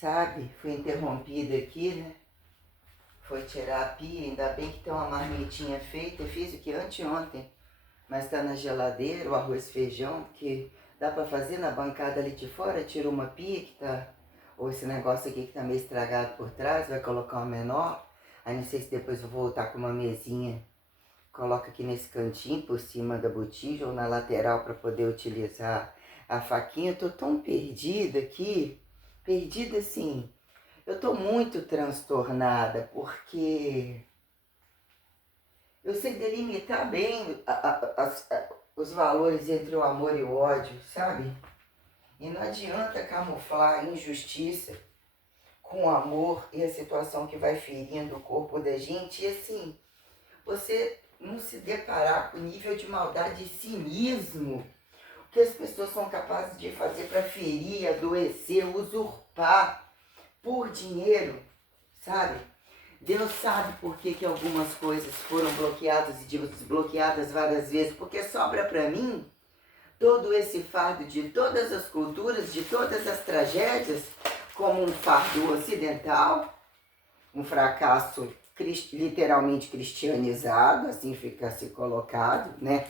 sabe? Fui interrompida aqui, né? Foi tirar a pia, ainda bem que tem uma marmitinha feita. Eu fiz o que anteontem, mas tá na geladeira, o arroz e feijão, que dá pra fazer na bancada ali de fora. Tira uma pia que tá, ou esse negócio aqui que tá meio estragado por trás, vai colocar uma menor. Aí não sei se depois eu vou voltar com uma mesinha, coloca aqui nesse cantinho por cima da botija ou na lateral para poder utilizar a faquinha. Eu tô tão perdida aqui, perdida assim. Eu tô muito transtornada porque eu sei delimitar bem os valores entre o amor e o ódio, sabe? E não adianta camuflar a injustiça com amor e a situação que vai ferindo o corpo da gente. E assim, você não se deparar com o nível de maldade e cinismo que as pessoas são capazes de fazer para ferir, adoecer, usurpar por dinheiro, sabe? Deus sabe por que algumas coisas foram bloqueadas e desbloqueadas várias vezes, porque sobra para mim todo esse fardo de todas as culturas, de todas as tragédias, como um fardo ocidental, um fracasso literalmente cristianizado, assim fica se colocado, né?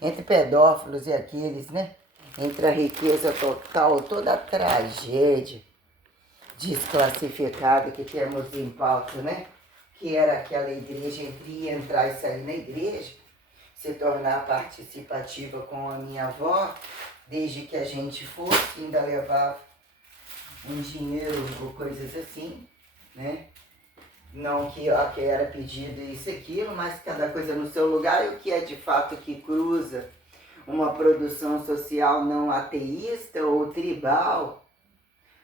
Entre pedófilos e aqueles, né? Entre a riqueza total, toda a tragédia desclassificada que temos em pauta, né? Que era aquela igreja entre entrar e sair na igreja, se tornar participativa com a minha avó, desde que a gente fosse, ainda levava um dinheiro ou coisas assim, né? Não que era pedido isso e aquilo, mas cada coisa no seu lugar, e o que é de fato que cruza uma produção social não ateísta ou tribal,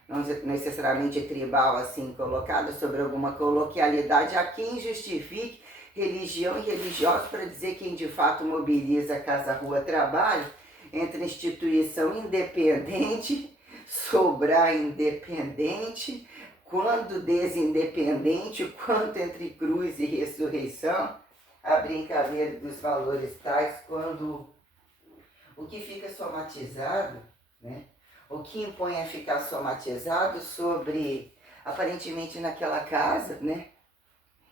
não necessariamente tribal assim colocada sobre alguma coloquialidade, a quem justifique religião e religiosos para dizer quem de fato mobiliza casa, rua, trabalho, entre instituição independente, sobrar independente, quando desindependente, quanto entre cruz e ressurreição, a brincadeira dos valores tais, quando o que fica somatizado, né? O que impõe a ficar somatizado sobre, aparentemente naquela casa, né?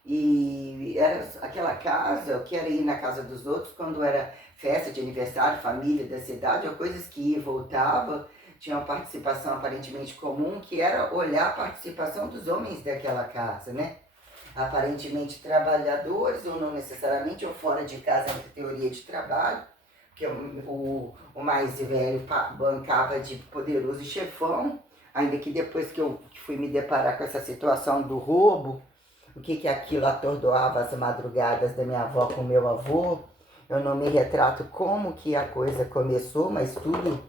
E era aquela casa, eu quero ir na casa dos outros quando era festa de aniversário, família da cidade, ou coisas que ia e voltava, tinha uma participação aparentemente comum, que era olhar a participação dos homens daquela casa, né? Aparentemente trabalhadores, ou não necessariamente, ou fora de casa na teoria de trabalho, que o mais velho bancava de poderoso chefão, ainda que depois que eu fui me deparar com essa situação do roubo, o que aquilo atordoava as madrugadas da minha avó com meu avô, eu não me retrato como que a coisa começou, mas tudo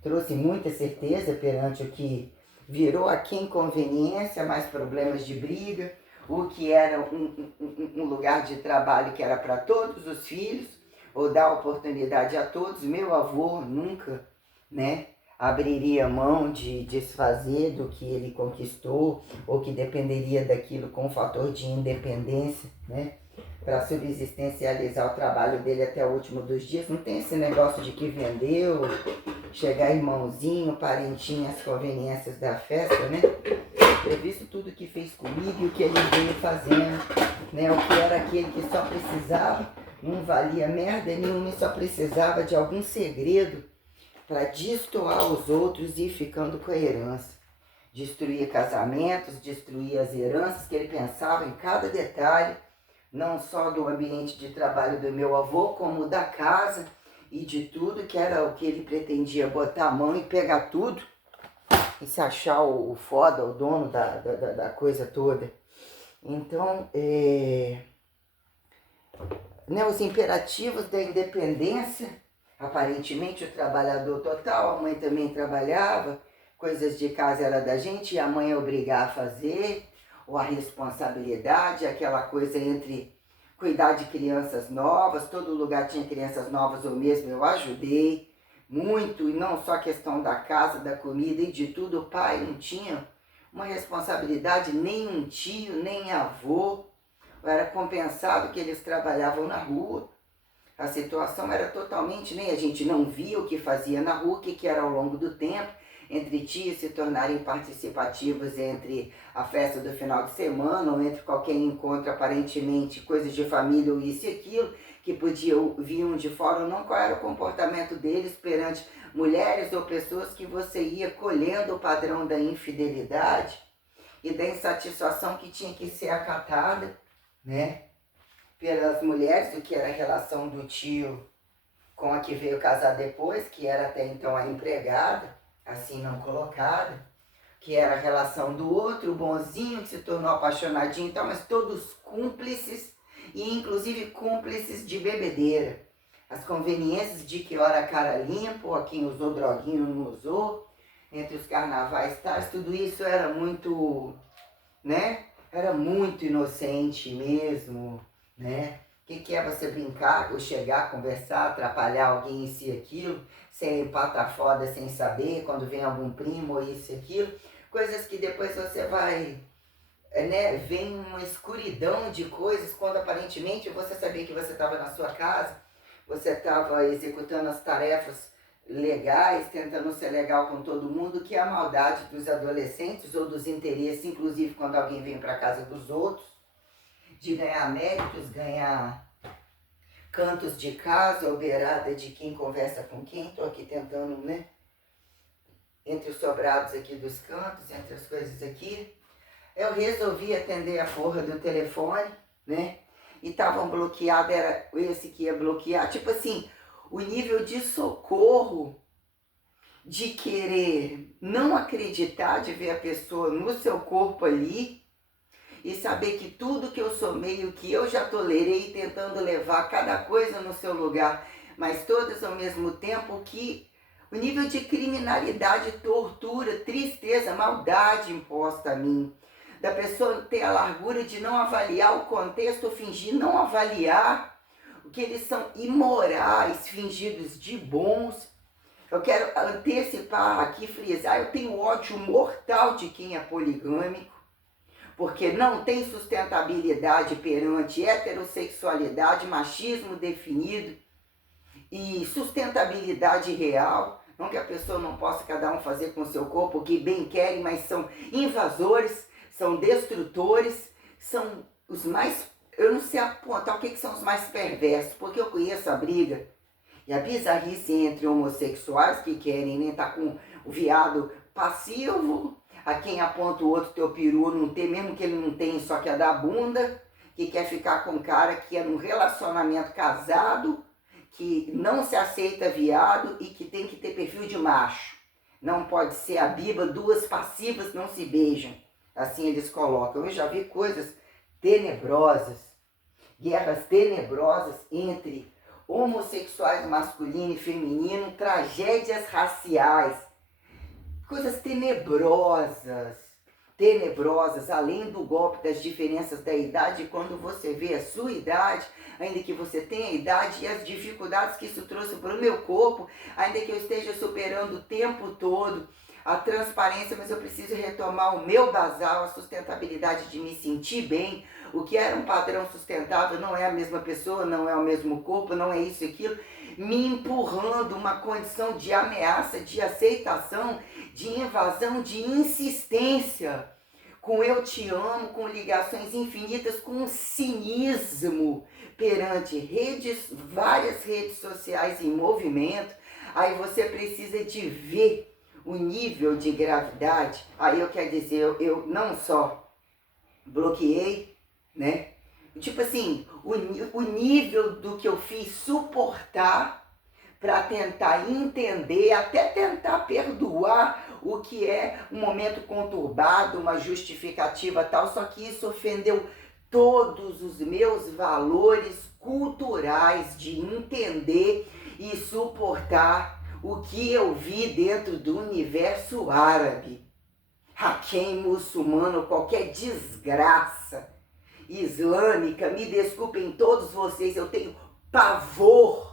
trouxe muita certeza perante o que virou aqui inconveniência, mais problemas de briga, o que era um lugar de trabalho que era para todos os filhos, ou dar oportunidade a todos. Meu avô nunca, né, abriria mão de desfazer do que ele conquistou, ou que dependeria daquilo com o fator de independência, né, para subsistencializar o trabalho dele até o último dos dias. Não tem esse negócio de que vendeu, chegar irmãozinho, parentinho, as conveniências da festa, né? Previsto tudo que fez comigo e o que ele veio fazendo, né? O que era aquele que só precisava, não valia merda nenhuma, e só precisava de algum segredo para destoar os outros e ir ficando com a herança. Destruir casamentos, destruir as heranças, que ele pensava em cada detalhe, não só do ambiente de trabalho do meu avô, como da casa e de tudo, que era o que ele pretendia botar a mão e pegar tudo e se achar o foda, o dono da coisa toda. Então, né, os imperativos da independência, aparentemente o trabalhador total, a mãe também trabalhava, coisas de casa era da gente e a mãe ia obrigar a fazer, ou a responsabilidade, aquela coisa entre cuidar de crianças novas, todo lugar tinha crianças novas, eu mesmo eu ajudei muito, e não só a questão da casa, da comida e de tudo. O pai não tinha uma responsabilidade, nem um tio, nem avô, era compensado que eles trabalhavam na rua. A situação era totalmente, nem a gente não via o que fazia na rua, o que era ao longo do tempo, entre tios se tornarem participativos entre a festa do final de semana ou entre qualquer encontro aparentemente coisas de família ou isso e aquilo, que vinham de fora ou não, qual era o comportamento deles perante mulheres ou pessoas que você ia colhendo o padrão da infidelidade e da insatisfação que tinha que ser acatada, né, pelas mulheres, o que era a relação do tio com a que veio casar depois, que era até então a empregada, assim não colocada, que era a relação do outro, o bonzinho, que se tornou apaixonadinho, então, mas todos cúmplices, e inclusive cúmplices de bebedeira. As conveniências de que hora a cara limpa, ou a quem usou droguinho não usou, entre os carnavais tais, tudo isso era muito, né? Era muito inocente mesmo, né? O que é você brincar, ou chegar, conversar, atrapalhar alguém, isso e aquilo, ser pata foda sem saber, quando vem algum primo, ou isso e aquilo, coisas que depois você vai, né, vem uma escuridão de coisas, quando aparentemente você sabia que você estava na sua casa, você estava executando as tarefas legais, tentando ser legal com todo mundo, que é a maldade dos adolescentes ou dos interesses, inclusive quando alguém vem para casa dos outros, de ganhar méritos, ganhar cantos de casa, ou beirada de quem conversa com quem. Estou aqui tentando, né? Entre os sobrados aqui dos cantos, entre as coisas aqui. Eu resolvi atender a porra do telefone, né? E estavam bloqueados, era esse que ia bloquear. Tipo assim, o nível de socorro, de querer não acreditar, de ver a pessoa no seu corpo ali, e saber que tudo que eu sou meio, que eu já tolerei, tentando levar cada coisa no seu lugar, mas todas ao mesmo tempo, que o nível de criminalidade, tortura, tristeza, maldade imposta a mim, da pessoa ter a largura de não avaliar o contexto, ou fingir não avaliar, o que eles são imorais, fingidos de bons. Eu quero antecipar aqui, frisar, eu tenho ódio mortal de quem é poligâmico, porque não tem sustentabilidade perante heterossexualidade, machismo definido e sustentabilidade real. Não que a pessoa não possa cada um fazer com o seu corpo o que bem querem, mas são invasores, são destrutores, são os mais, eu não sei apontar o que são os mais perversos, porque eu conheço a briga e a bizarrice entre homossexuais que querem nem estar com o viado passivo, a quem aponta o outro teu peru não ter, mesmo que ele não tem, só que é da bunda, que quer ficar com um cara que é num relacionamento casado, que não se aceita viado e que tem que ter perfil de macho. Não pode ser a Bíblia, duas passivas não se beijam. Assim eles colocam. Eu já vi coisas tenebrosas, guerras tenebrosas entre homossexuais masculino e feminino, tragédias raciais, coisas tenebrosas, além do golpe das diferenças da idade, quando você vê a sua idade, ainda que você tenha idade, e as dificuldades que isso trouxe para o meu corpo, ainda que eu esteja superando o tempo todo a transparência, mas eu preciso retomar o meu basal, a sustentabilidade de me sentir bem. O que era um padrão sustentável não é a mesma pessoa, não é o mesmo corpo, não é isso e aquilo, me empurrando uma condição de ameaça, de aceitação, de invasão, de insistência, com eu te amo, com ligações infinitas, com cinismo perante várias redes sociais em movimento. Aí você precisa de ver o nível de gravidade. Aí eu quero dizer, eu não só bloqueei, né? Tipo assim, o nível do que eu fiz suportar para tentar entender, até tentar perdoar o que é um momento conturbado, uma justificativa tal, só que isso ofendeu todos os meus valores culturais de entender e suportar o que eu vi dentro do universo árabe, haquém muçulmano, qualquer desgraça islâmica, me desculpem todos vocês, eu tenho pavor.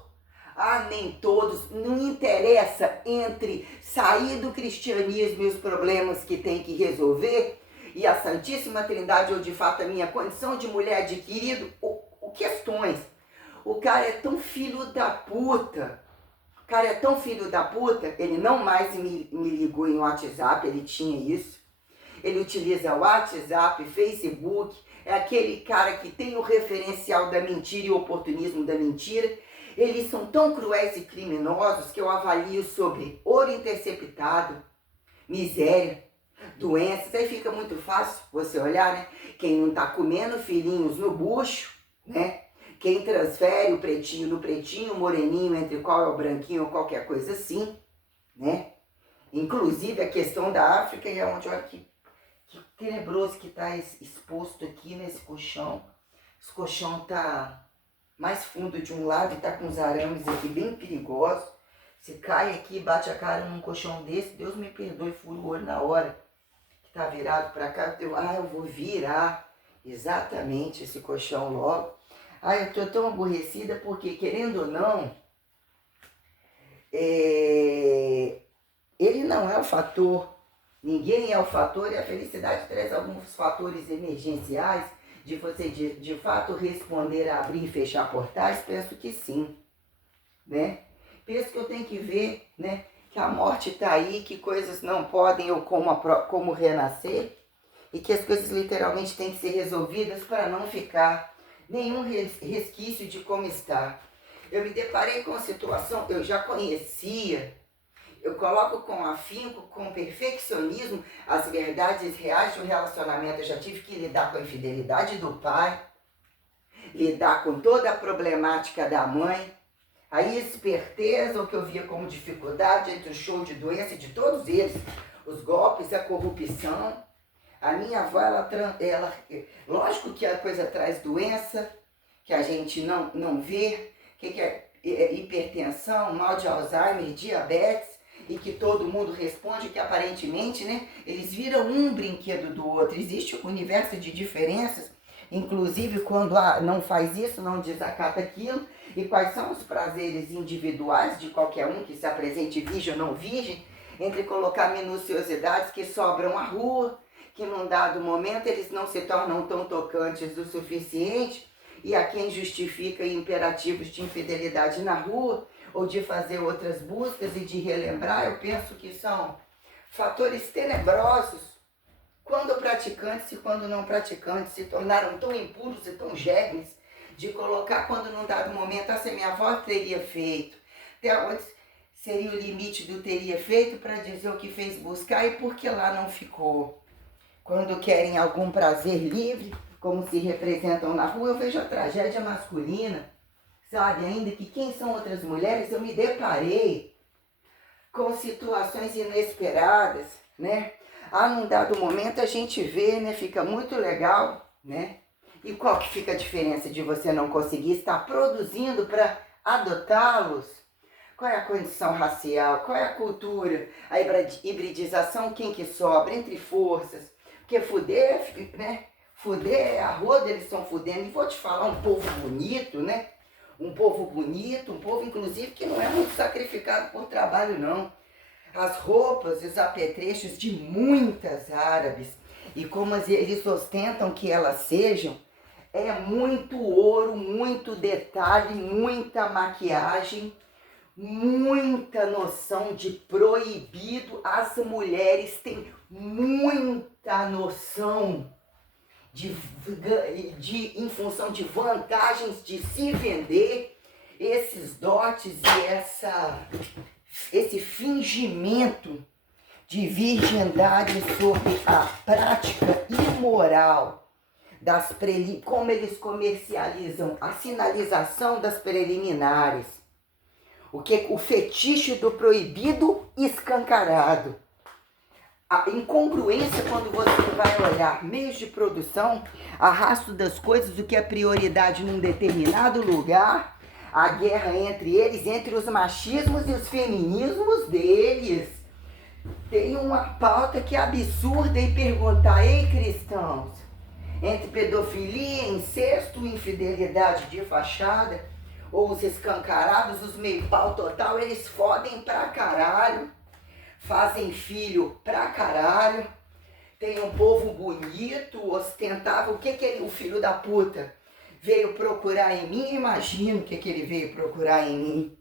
Nem todos, não interessa entre sair do cristianismo e os problemas que tem que resolver, e a Santíssima Trindade, ou de fato a minha condição de mulher adquirido, ou questões. O cara é tão filho da puta, O cara é tão filho da puta, ele não mais me ligou em WhatsApp, ele tinha isso. Ele utiliza WhatsApp, Facebook, é aquele cara que tem o referencial da mentira e o oportunismo da mentira. Eles são tão cruéis e criminosos que eu avalio sobre ouro interceptado, miséria, doenças. Aí fica muito fácil você olhar, né? Quem não tá comendo filhinhos no bucho, né? Quem transfere o pretinho no pretinho, o moreninho entre qual é o branquinho ou qualquer coisa assim, né? Inclusive a questão da África é onde, olha que tenebroso que tá exposto aqui nesse colchão. Esse colchão tá mais fundo de um lado e tá com uns arames aqui bem perigosos. Se cai aqui, bate a cara num colchão desse, Deus me perdoe, furo o olho na hora que tá virado pra cá. Eu vou virar exatamente esse colchão logo. Eu tô tão aborrecida porque, querendo ou não, ele não é o fator, ninguém é o fator, e a felicidade traz alguns fatores emergenciais de você de fato responder a abrir e fechar portais. Penso que sim, né? Penso que eu tenho que ver, né, que a morte está aí, que coisas não podem eu como renascer, e que as coisas literalmente têm que ser resolvidas para não ficar nenhum resquício de como está. Eu me deparei com a situação, eu já conhecia, eu coloco com afinco, com perfeccionismo, as verdades reais de um relacionamento. Eu já tive que lidar com a infidelidade do pai, lidar com toda a problemática da mãe, a esperteza, o que eu via como dificuldade entre o show de doença de todos eles, os golpes, a corrupção. A minha avó, ela lógico que a coisa traz doença, que a gente não vê, que é hipertensão, mal de Alzheimer, diabetes, e que todo mundo responde que aparentemente, né, eles viram um brinquedo do outro. Existe um universo de diferenças, inclusive quando não faz isso, não desacata aquilo, e quais são os prazeres individuais de qualquer um que se apresente virgem ou não virgem, entre colocar minuciosidades que sobram à rua, que num dado momento eles não se tornam tão tocantes o suficiente, e a quem justifica imperativos de infidelidade na rua, ou de fazer outras buscas e de relembrar. Eu penso que são fatores tenebrosos, quando praticantes e quando não praticantes se tornaram tão impuros e tão germes, de colocar quando num dado momento, se minha avó teria feito, até onde seria o limite do teria feito para dizer o que fez buscar e por que lá não ficou. Quando querem algum prazer livre, como se representam na rua, eu vejo a tragédia masculina, sabe? Ainda que quem são outras mulheres, eu me deparei com situações inesperadas, né? Num dado momento a gente vê, né? Fica muito legal, né? E qual que fica a diferença de você não conseguir estar produzindo para adotá-los? Qual é a condição racial? Qual é a cultura? A hibridização, quem que sobra? Entre forças. Porque fuder, né? Fuder, a roda eles estão fudendo. E vou te falar, um povo bonito, né? Um povo bonito, um povo inclusive que não é muito sacrificado por trabalho não. As roupas e os apetrechos de muitas árabes, e como eles ostentam que elas sejam, é muito ouro, muito detalhe, muita maquiagem, muita noção de proibido. As mulheres têm muita noção em função de vantagens de se vender, esses dotes e esse fingimento de virgindade sobre a prática imoral como eles comercializam a sinalização das preliminares, o fetiche do proibido escancarado. A incongruência quando você vai olhar meios de produção, arrasto das coisas, o que é prioridade num determinado lugar, a guerra entre eles, entre os machismos e os feminismos deles. Tem uma pauta que é absurda em perguntar: ei, cristãos, entre pedofilia, incesto, infidelidade de fachada, ou os escancarados, os meio pau total, eles fodem pra caralho, fazem filho pra caralho, tem um povo bonito, ostentável. O que o filho da puta veio procurar em mim? Imagino o que ele veio procurar em mim.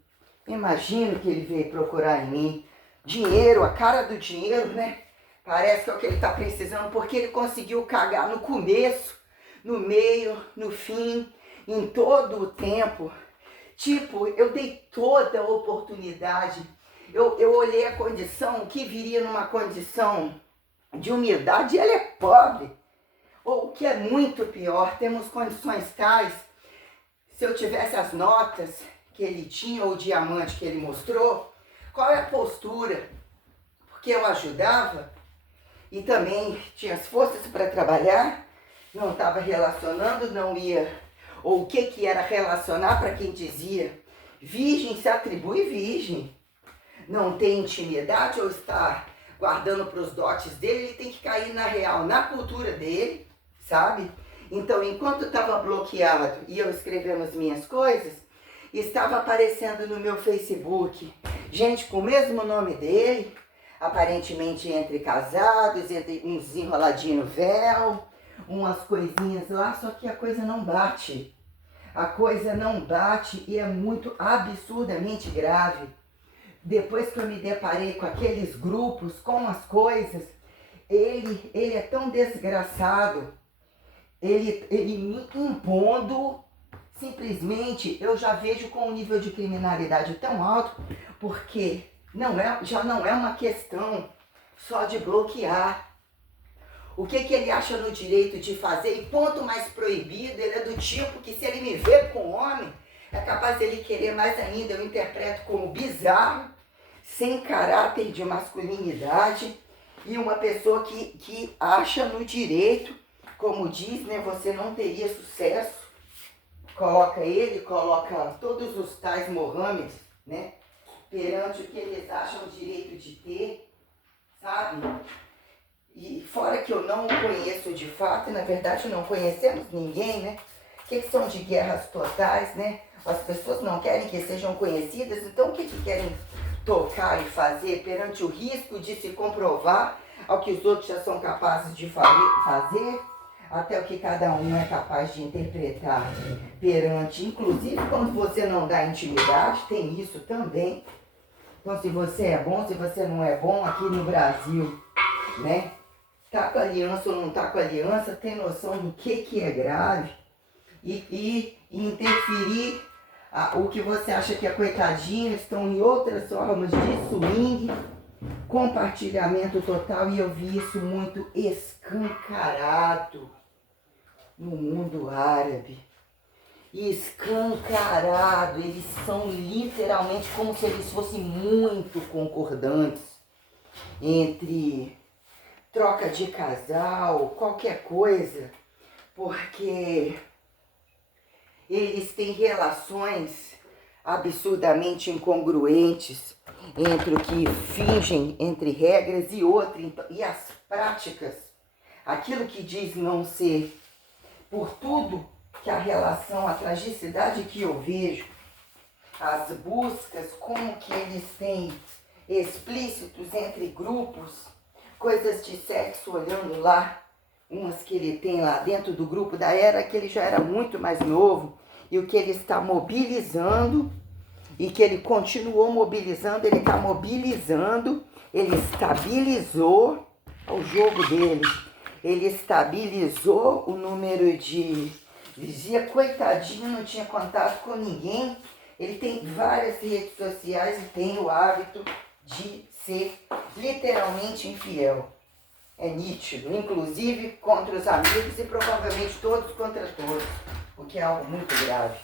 Imagino que ele veio procurar em mim dinheiro, a cara do dinheiro, né? Parece que é o que ele está precisando, porque ele conseguiu cagar no começo, no meio, no fim, em todo o tempo. Tipo, eu dei toda a oportunidade. Eu olhei a condição, o que viria numa condição de humildade, ela é pobre. Ou o que é muito pior, temos condições tais, se eu tivesse as notas que ele tinha, ou o diamante que ele mostrou, qual é a postura? Porque eu ajudava e também tinha as forças para trabalhar, não estava relacionando, não ia. Ou o que era relacionar para quem dizia, virgem se atribui virgem. Não tem intimidade ou está guardando para os dotes dele, ele tem que cair na real, na cultura dele, sabe? Então, enquanto estava bloqueado e eu escrevendo as minhas coisas, estava aparecendo no meu Facebook gente com o mesmo nome dele, aparentemente entre casados, entre uns enroladinhos no véu, umas coisinhas lá, só que a coisa não bate. A coisa não bate e é muito absurdamente grave. Depois que eu me deparei com aqueles grupos, com as coisas, ele é tão desgraçado, ele me impondo, simplesmente eu já vejo com um nível de criminalidade tão alto, porque já não é uma questão só de bloquear. O que ele acha no direito de fazer, e ponto mais proibido, ele é do tipo que se ele me vê com homem, é capaz dele querer mais ainda. Eu interpreto como bizarro, sem caráter de masculinidade, e uma pessoa que acha no direito, como diz, né, você não teria sucesso, coloca todos os tais Mohamed, né, perante o que eles acham o direito de ter, sabe? E fora que eu não conheço de fato, e na verdade não conhecemos ninguém, né? Que são de guerras totais, né? As pessoas não querem que sejam conhecidas, então o que querem tocar e fazer perante o risco de se comprovar ao que os outros já são capazes de fazer, até o que cada um é capaz de interpretar perante, inclusive quando você não dá intimidade, tem isso também. Então se você é bom, se você não é bom, aqui no Brasil, né? Tá com aliança ou não tá com aliança, tem noção do que é grave e interferir o que você acha que é coitadinho, estão em outras formas de swing, compartilhamento total, e eu vi isso muito escancarado no mundo árabe. Escancarado, eles são literalmente como se eles fossem muito concordantes entre troca de casal, qualquer coisa, porque eles têm relações absurdamente incongruentes entre o que fingem, entre regras e outras, e as práticas, aquilo que diz não ser, por tudo que a relação, a tragicidade que eu vejo, as buscas, como que eles têm explícitos entre grupos, coisas de sexo, olhando lá, umas que ele tem lá dentro do grupo da era, que ele já era muito mais novo, e o que ele está mobilizando, e que ele continuou mobilizando, ele está mobilizando, ele estabilizou o jogo dele, ele estabilizou o número de vigia, coitadinho, não tinha contato com ninguém, ele tem várias redes sociais e tem o hábito de ser literalmente infiel. É nítido, inclusive contra os amigos e provavelmente todos contra todos, o que é algo muito grave.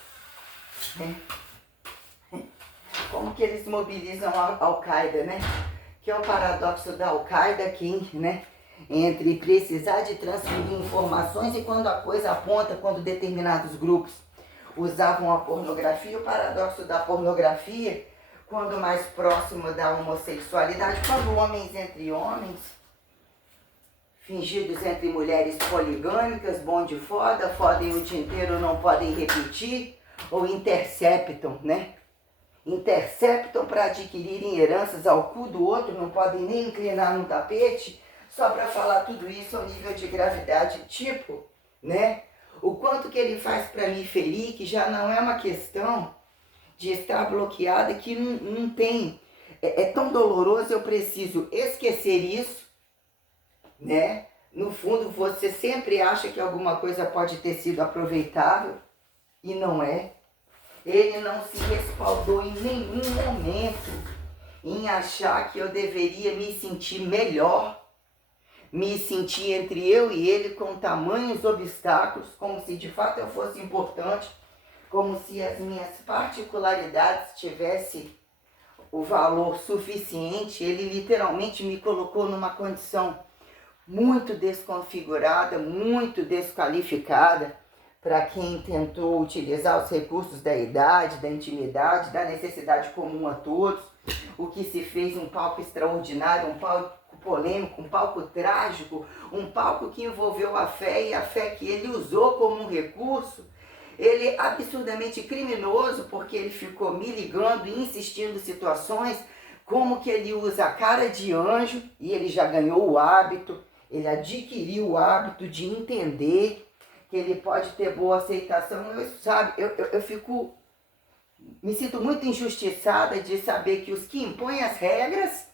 Como que eles mobilizam a Al-Qaeda, né? Que é o paradoxo da Al-Qaeda aqui, né? Entre precisar de transferir informações e quando a coisa aponta, quando determinados grupos usavam a pornografia, o paradoxo da pornografia, quando mais próximo da homossexualidade, quando homens entre homens, fingidos entre mulheres poligâmicas, bom de foda, fodem o dia inteiro, não podem repetir, ou interceptam, né? Interceptam para adquirirem heranças ao cu do outro, não podem nem inclinar no tapete, só para falar tudo isso ao nível de gravidade, tipo, né? O quanto que ele faz para me ferir, que já não é uma questão de estar bloqueada que não tem. É tão doloroso, eu preciso esquecer isso, né? No fundo, você sempre acha que alguma coisa pode ter sido aproveitável e não é. Ele não se respaldou em nenhum momento em achar que eu deveria me sentir melhor, me sentir entre eu e ele com tamanhos obstáculos, como se de fato eu fosse importante, como se as minhas particularidades tivessem o valor suficiente. Ele literalmente me colocou numa condição muito desconfigurada, muito desqualificada para quem tentou utilizar os recursos da idade, da intimidade, da necessidade comum a todos. O que se fez um palco extraordinário, um palco polêmico, um palco trágico, um palco que envolveu a fé, e a fé que ele usou como um recurso. Ele é absurdamente criminoso, porque ele ficou me ligando e insistindo em situações como que ele usa a cara de anjo, e ele já ganhou o hábito, ele adquiriu o hábito de entender que ele pode ter boa aceitação. Eu fico, me sinto muito injustiçada de saber que os que impõem as regras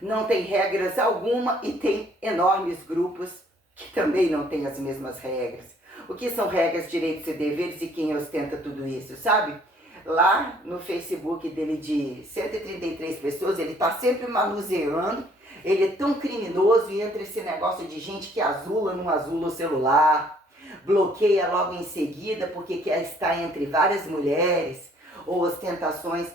não têm regras alguma, e tem enormes grupos que também não têm as mesmas regras. O que são regras, direitos e deveres, e quem ostenta tudo isso, sabe? Lá no Facebook dele de 133 pessoas, ele está sempre manuseando. Ele é tão criminoso, e entra esse negócio de gente que azula, não azula o celular, bloqueia logo em seguida porque quer estar entre várias mulheres, ou ostentações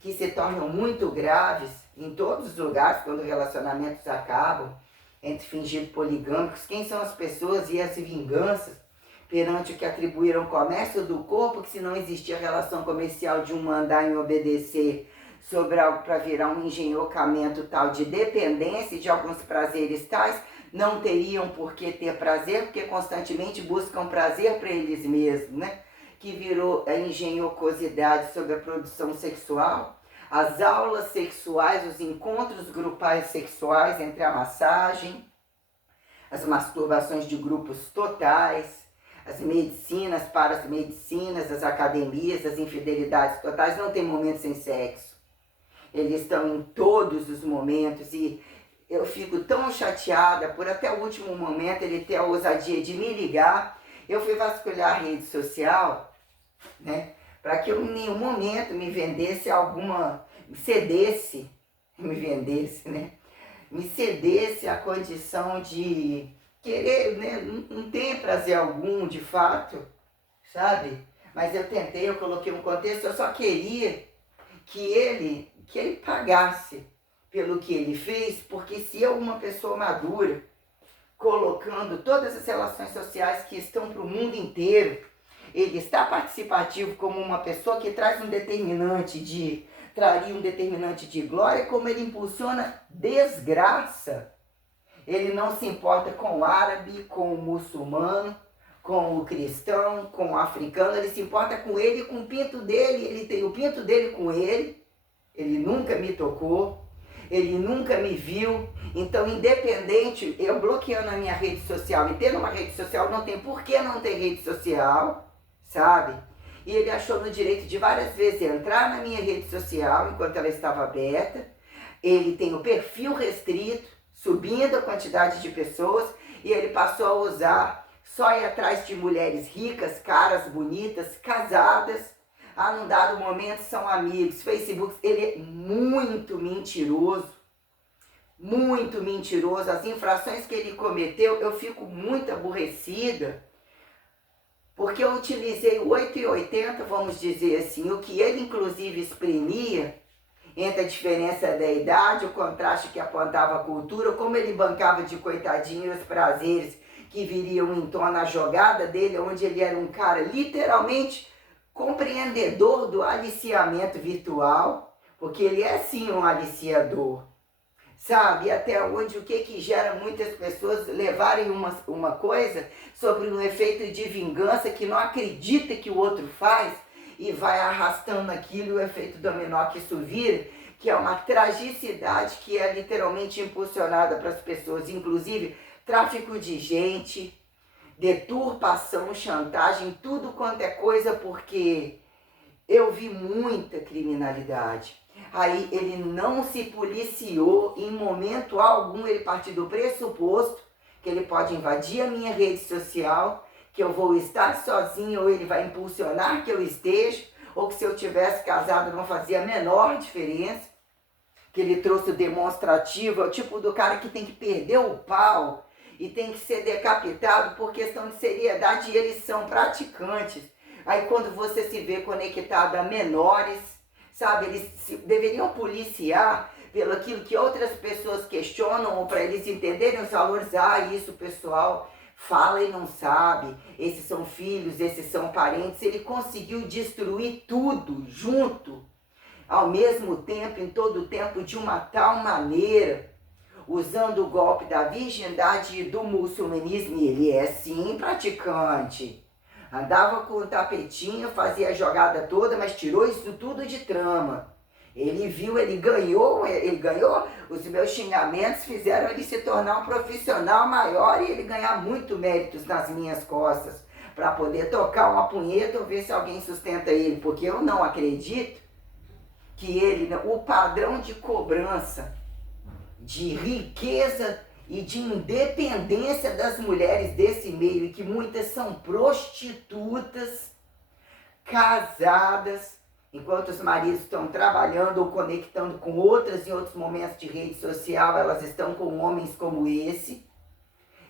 que se tornam muito graves em todos os lugares quando relacionamentos acabam, entre fingidos poligâmicos. Quem são as pessoas e as vinganças perante o que atribuíram ao comércio do corpo, que se não existia relação comercial de um mandar em obedecer sobre algo para virar um engenhocamento tal de dependência de alguns prazeres tais, não teriam por que ter prazer, porque constantemente buscam prazer para eles mesmos, né? Que virou a engenhocosidade sobre a produção sexual, as aulas sexuais, os encontros grupais sexuais entre a massagem, as masturbações de grupos totais, as medicinas para as medicinas, as academias, as infidelidades totais. Não tem momento sem sexo. Eles estão em todos os momentos, e eu fico tão chateada por até o último momento ele ter a ousadia de me ligar. Eu fui vasculhar a rede social, né, para que eu em nenhum momento me vendesse me cedesse a condição de querer, né, não tem prazer algum de fato, sabe? Mas eu tentei, eu coloquei um contexto, eu só queria que ele pagasse pelo que ele fez, porque se eu, uma pessoa madura, colocando todas as relações sociais que estão para o mundo inteiro, ele está participativo como uma pessoa que traz traria um determinante de glória, como ele impulsiona desgraça. Ele não se importa com o árabe, com o muçulmano, com o cristão, com o africano. Ele se importa com ele e com o pinto dele. Ele tem o pinto dele com ele. Ele nunca me tocou, ele nunca me viu. Então, independente, eu bloqueando a minha rede social e tendo uma rede social, não tem por que não ter rede social, sabe? E ele achou no direito de várias vezes entrar na minha rede social enquanto ela estava aberta. Ele tem o perfil restrito, subindo a quantidade de pessoas, e ele passou a usar só ir atrás de mulheres ricas, caras, bonitas, casadas. Num dado momento são amigos, Facebook. Ele é muito mentiroso, muito mentiroso. As infrações que ele cometeu, eu fico muito aborrecida, porque eu utilizei o 880, vamos dizer assim, o que ele inclusive exprimia, entre a diferença da idade, o contraste que apontava a cultura, como ele bancava de coitadinho os prazeres que viriam em torno da jogada dele, onde ele era um cara literalmente compreendedor do aliciamento virtual, porque ele é sim um aliciador, sabe? Até onde o que gera muitas pessoas levarem uma coisa sobre um efeito de vingança que não acredita que o outro faz, e vai arrastando aquilo, o efeito dominó que isso vira, que é uma tragicidade que é literalmente impulsionada para as pessoas, inclusive tráfico de gente, deturpação, chantagem, tudo quanto é coisa, porque eu vi muita criminalidade. Aí ele não se policiou em momento algum, ele partiu do pressuposto que ele pode invadir a minha rede social, que eu vou estar sozinho, ou ele vai impulsionar que eu esteja, ou que se eu tivesse casado não fazia a menor diferença. Que ele trouxe o demonstrativo, é o tipo do cara que tem que perder o pau e tem que ser decapitado por questão de seriedade, e eles são praticantes. Aí quando você se vê conectado a menores, sabe, eles deveriam policiar pelo aquilo que outras pessoas questionam, ou para eles entenderem os valores. Isso pessoal fala e não sabe, esses são filhos, esses são parentes. Ele conseguiu destruir tudo junto, ao mesmo tempo, em todo o tempo, de uma tal maneira, usando o golpe da virgindade e do muçulmanismo. E ele é sim praticante. Andava com o tapetinho, fazia a jogada toda, mas tirou isso tudo de trama. Ele viu, ele ganhou, os meus xingamentos fizeram ele se tornar um profissional maior e ele ganhar muito méritos nas minhas costas, para poder tocar uma punheta ou ver se alguém sustenta ele, porque eu não acredito que ele, o padrão de cobrança, de riqueza e de independência das mulheres desse meio, e que muitas são prostitutas, casadas, enquanto os maridos estão trabalhando ou conectando com outras em outros momentos de rede social, elas estão com homens como esse.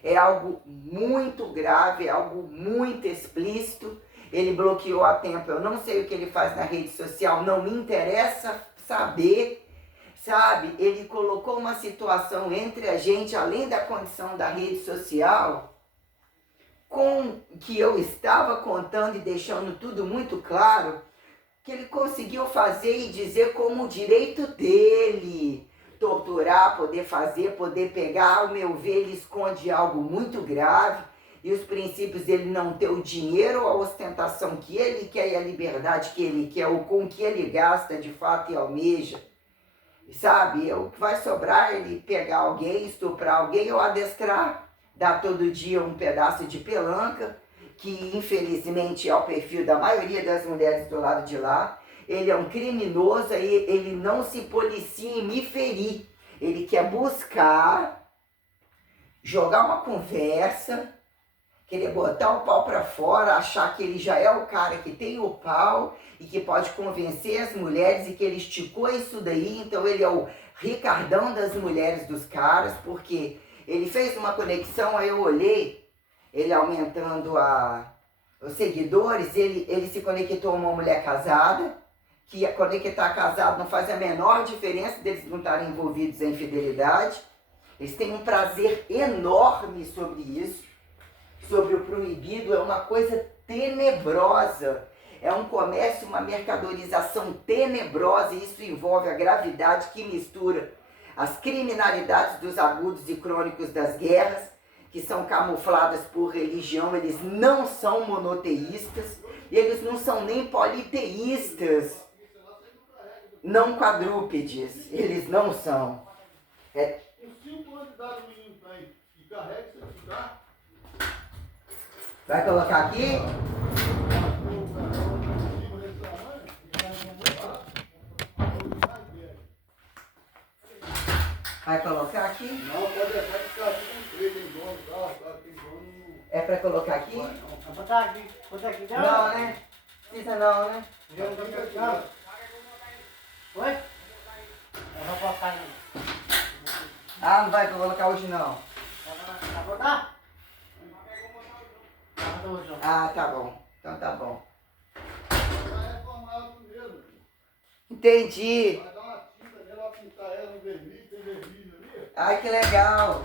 É algo muito grave, é algo muito explícito. Ele bloqueou a tempo, eu não sei o que ele faz na rede social, não me interessa saber, sabe? Ele colocou uma situação entre a gente, além da condição da rede social, com que eu estava contando e deixando tudo muito claro, que ele conseguiu fazer e dizer como direito dele. Torturar, poder fazer, poder pegar. Ao meu ver, ele esconde algo muito grave, e os princípios dele não ter o dinheiro ou a ostentação que ele quer e a liberdade que ele quer, ou com que ele gasta de fato e almeja, sabe? O que vai sobrar é ele pegar alguém, estuprar alguém ou adestrar, dar todo dia um pedaço de pelanca, que infelizmente é o perfil da maioria das mulheres do lado de lá. Ele é um criminoso, aí ele não se policia em me ferir. Ele quer buscar, jogar uma conversa, querer botar o pau para fora, achar que ele já é o cara que tem o pau e que pode convencer as mulheres, e que ele esticou isso daí, então ele é o Ricardão das mulheres dos caras, porque ele fez uma conexão, aí eu olhei, ele aumentando os seguidores, ele se conectou a uma mulher casada, que conectar casado não faz a menor diferença deles não estarem envolvidos em infidelidade. Eles têm um prazer enorme sobre isso, sobre o proibido. É uma coisa tenebrosa, é um comércio, uma mercadorização tenebrosa, e isso envolve a gravidade que mistura as criminalidades dos agudos e crônicos das guerras, que são camufladas por religião. Eles não são monoteístas, eles não são nem politeístas, não quadrúpedes, eles não são. Vai colocar aqui? Vai colocar aqui? Não, pode deixar que ficar aqui com 3, tem dono, tem dono. É pra colocar aqui? Vai botar aqui já? Não, né? Precisa não, né? Oi? Eu vou colocar aí. Ah, não vai colocar hoje não. Vai botar? Ah, tá bom. Então tá bom. Entendi. Vai dar uma tinta nela, vai pintar ela no vermelho, tem vermelho ali. Ai, que legal.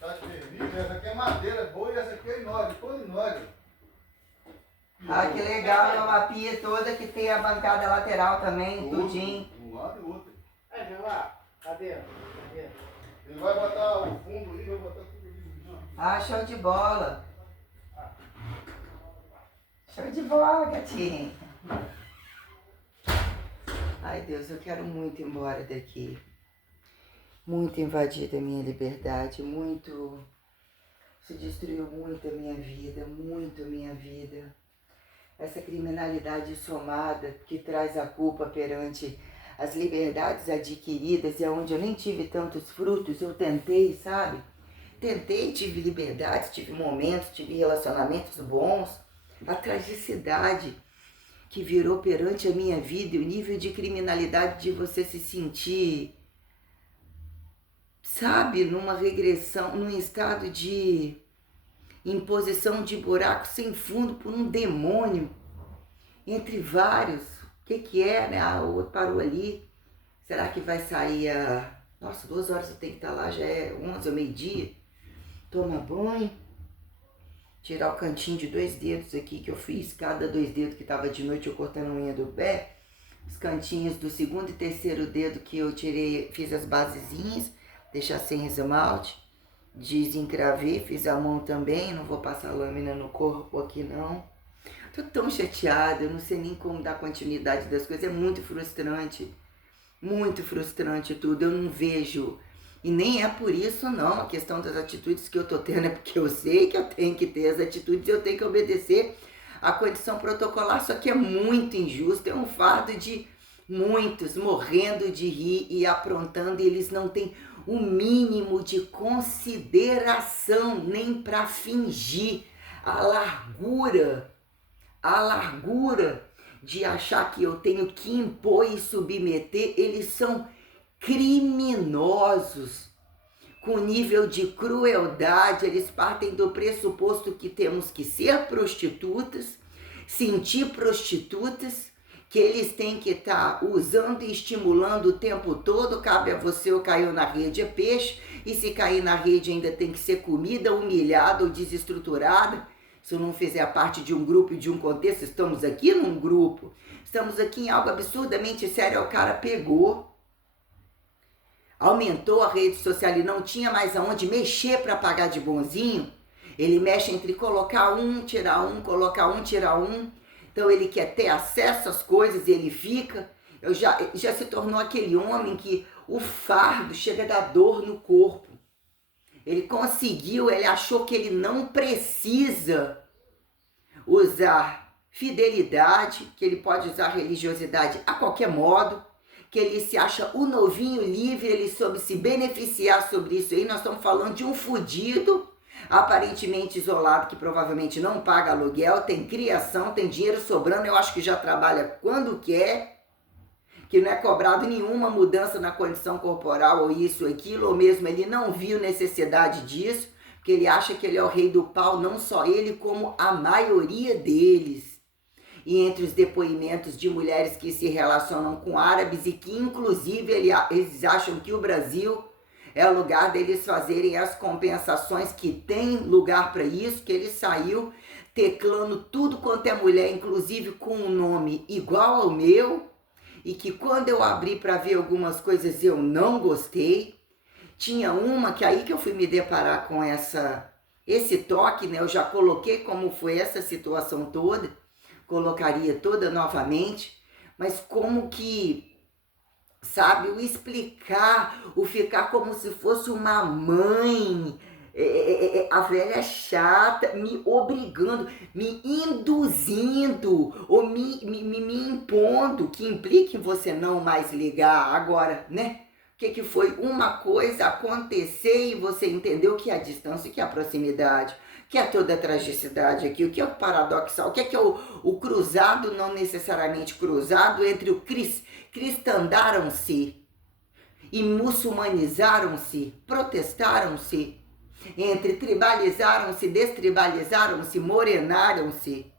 Tá de vermelho, essa aqui é madeira boa e essa aqui é inogue, toda inogue. Ah, que legal. É uma pia toda que tem a bancada lateral também, tudinho. Um lado e outro. É, vem lá. Cadê? Ele vai botar o fundo ali, vai botar tudo ali. Ah, show de bola. Show de bola, gatinho. Ai, Deus, eu quero muito ir embora daqui. Muito invadida a minha liberdade, muito... Se destruiu muito a minha vida, muito a minha vida. essa criminalidade somada que traz a culpa perante as liberdades adquiridas e aonde eu nem tive tantos frutos, eu tentei, sabe? Tentei, tive liberdade, tive momentos, tive relacionamentos bons. A tragicidade que virou perante a minha vida e o nível de criminalidade de você se sentir, sabe, numa regressão, num estado de imposição de buraco sem fundo por um demônio, entre vários. O que é, né? Ah, o outro parou ali. Será que vai sair a... Nossa, 2 horas eu tenho que estar lá, já é 11 ou meio-dia. Toma banho. Tirar o cantinho de 2 dedos aqui que eu fiz. Cada 2 dedos que tava de noite eu cortando a unha do pé. Os cantinhos do 2º e 3º dedo que eu tirei, fiz as basezinhas. Deixar sem esmalte. Desencravei, fiz a mão também. Não vou passar lâmina no corpo aqui não. Tô tão chateada, eu não sei nem como dar continuidade das coisas. É muito frustrante tudo. Eu não vejo... E nem é por isso não, a questão das atitudes que eu tô tendo é porque eu sei que eu tenho que ter as atitudes e eu tenho que obedecer a condição protocolar, só que é muito injusto, é um fardo de muitos morrendo de rir e aprontando, e eles não têm o mínimo de consideração nem para fingir a largura de achar que eu tenho que impor e submeter. Eles são criminosos, com nível de crueldade. Eles partem do pressuposto que temos que ser prostitutas, sentir prostitutas, que eles têm que estar usando e estimulando o tempo todo. Cabe a você, ou caiu na rede é peixe, e se cair na rede ainda tem que ser comida, humilhada ou desestruturada. Se eu não fizer parte de um grupo e de um contexto, estamos aqui num grupo, estamos aqui em algo absurdamente sério. O cara pegou, aumentou a rede social e não tinha mais aonde mexer para pagar de bonzinho. Ele mexe entre colocar um, tirar um, colocar um, tirar um. Então ele quer ter acesso às coisas e ele fica. Já se tornou aquele homem que o fardo chega a dar dor no corpo. Ele conseguiu, ele achou que ele não precisa usar fidelidade, que ele pode usar religiosidade a qualquer modo, que ele se acha o novinho livre, ele soube se beneficiar sobre isso aí. Nós estamos falando de um fudido, aparentemente isolado, que provavelmente não paga aluguel, tem criação, tem dinheiro sobrando, eu acho que já trabalha quando quer, que não é cobrado nenhuma mudança na condição corporal ou isso ou aquilo, ou mesmo ele não viu necessidade disso, porque ele acha que ele é o rei do pau, não só ele, como a maioria deles. E entre os depoimentos de mulheres que se relacionam com árabes e que inclusive eles acham que o Brasil é o lugar deles fazerem as compensações, que tem lugar para isso, que ele saiu teclando tudo quanto é mulher, inclusive com um nome igual ao meu, e que quando eu abri para ver algumas coisas eu não gostei. Tinha uma que aí que eu fui me deparar com esse toque, né? Eu já coloquei como foi essa situação toda, colocaria toda novamente, mas como que, sabe, o explicar, o ficar como se fosse uma mãe, a velha chata, me obrigando, me induzindo, ou me impondo, que implique em você não mais ligar agora, né? O que foi uma coisa acontecer e você entendeu que é a distância, que é a proximidade, que é toda a tragicidade aqui, o que é o paradoxal, o que é o cruzado, não necessariamente cruzado, entre o cristandaram-se e muçulmanizaram-se, protestaram-se, entre tribalizaram-se, destribalizaram-se, morenaram-se,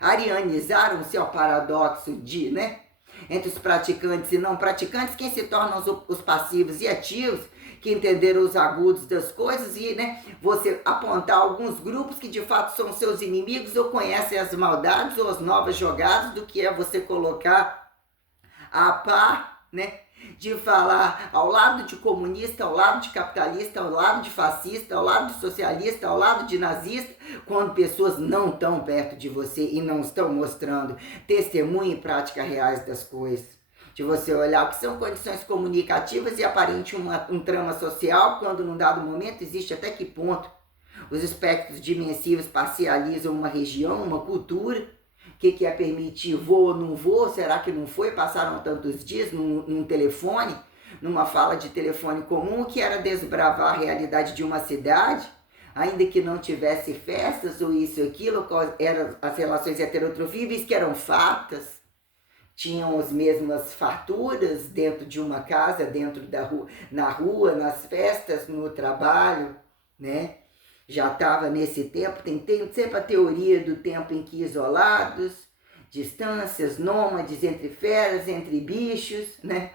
arianizaram-se, ao paradoxo de, né? Entre os praticantes e não praticantes, quem se tornam os passivos e ativos, que entenderam os agudos das coisas, e, né, você apontar alguns grupos que de fato são seus inimigos ou conhecem as maldades ou as novas jogadas do que é você colocar a par, né, de falar ao lado de comunista, ao lado de capitalista, ao lado de fascista, ao lado de socialista, ao lado de nazista, quando pessoas não estão perto de você e não estão mostrando testemunho e prática reais das coisas. De você olhar o que são condições comunicativas e aparente um trama social, quando num dado momento existe até que ponto os espectros dimensivos parcializam uma região, uma cultura, O que é permitir? Vou ou não vou? Será que não foi? Passaram tantos dias num telefone, numa fala de telefone comum, que era desbravar a realidade de uma cidade, ainda que não tivesse festas ou isso ou aquilo, eram as relações heterotrofíveis que eram fartas, tinham as mesmas farturas dentro de uma casa, dentro da rua, na rua, nas festas, no trabalho, né? Já estava nesse tempo, tem sempre a teoria do tempo em que isolados, distâncias, nômades entre feras, entre bichos, né?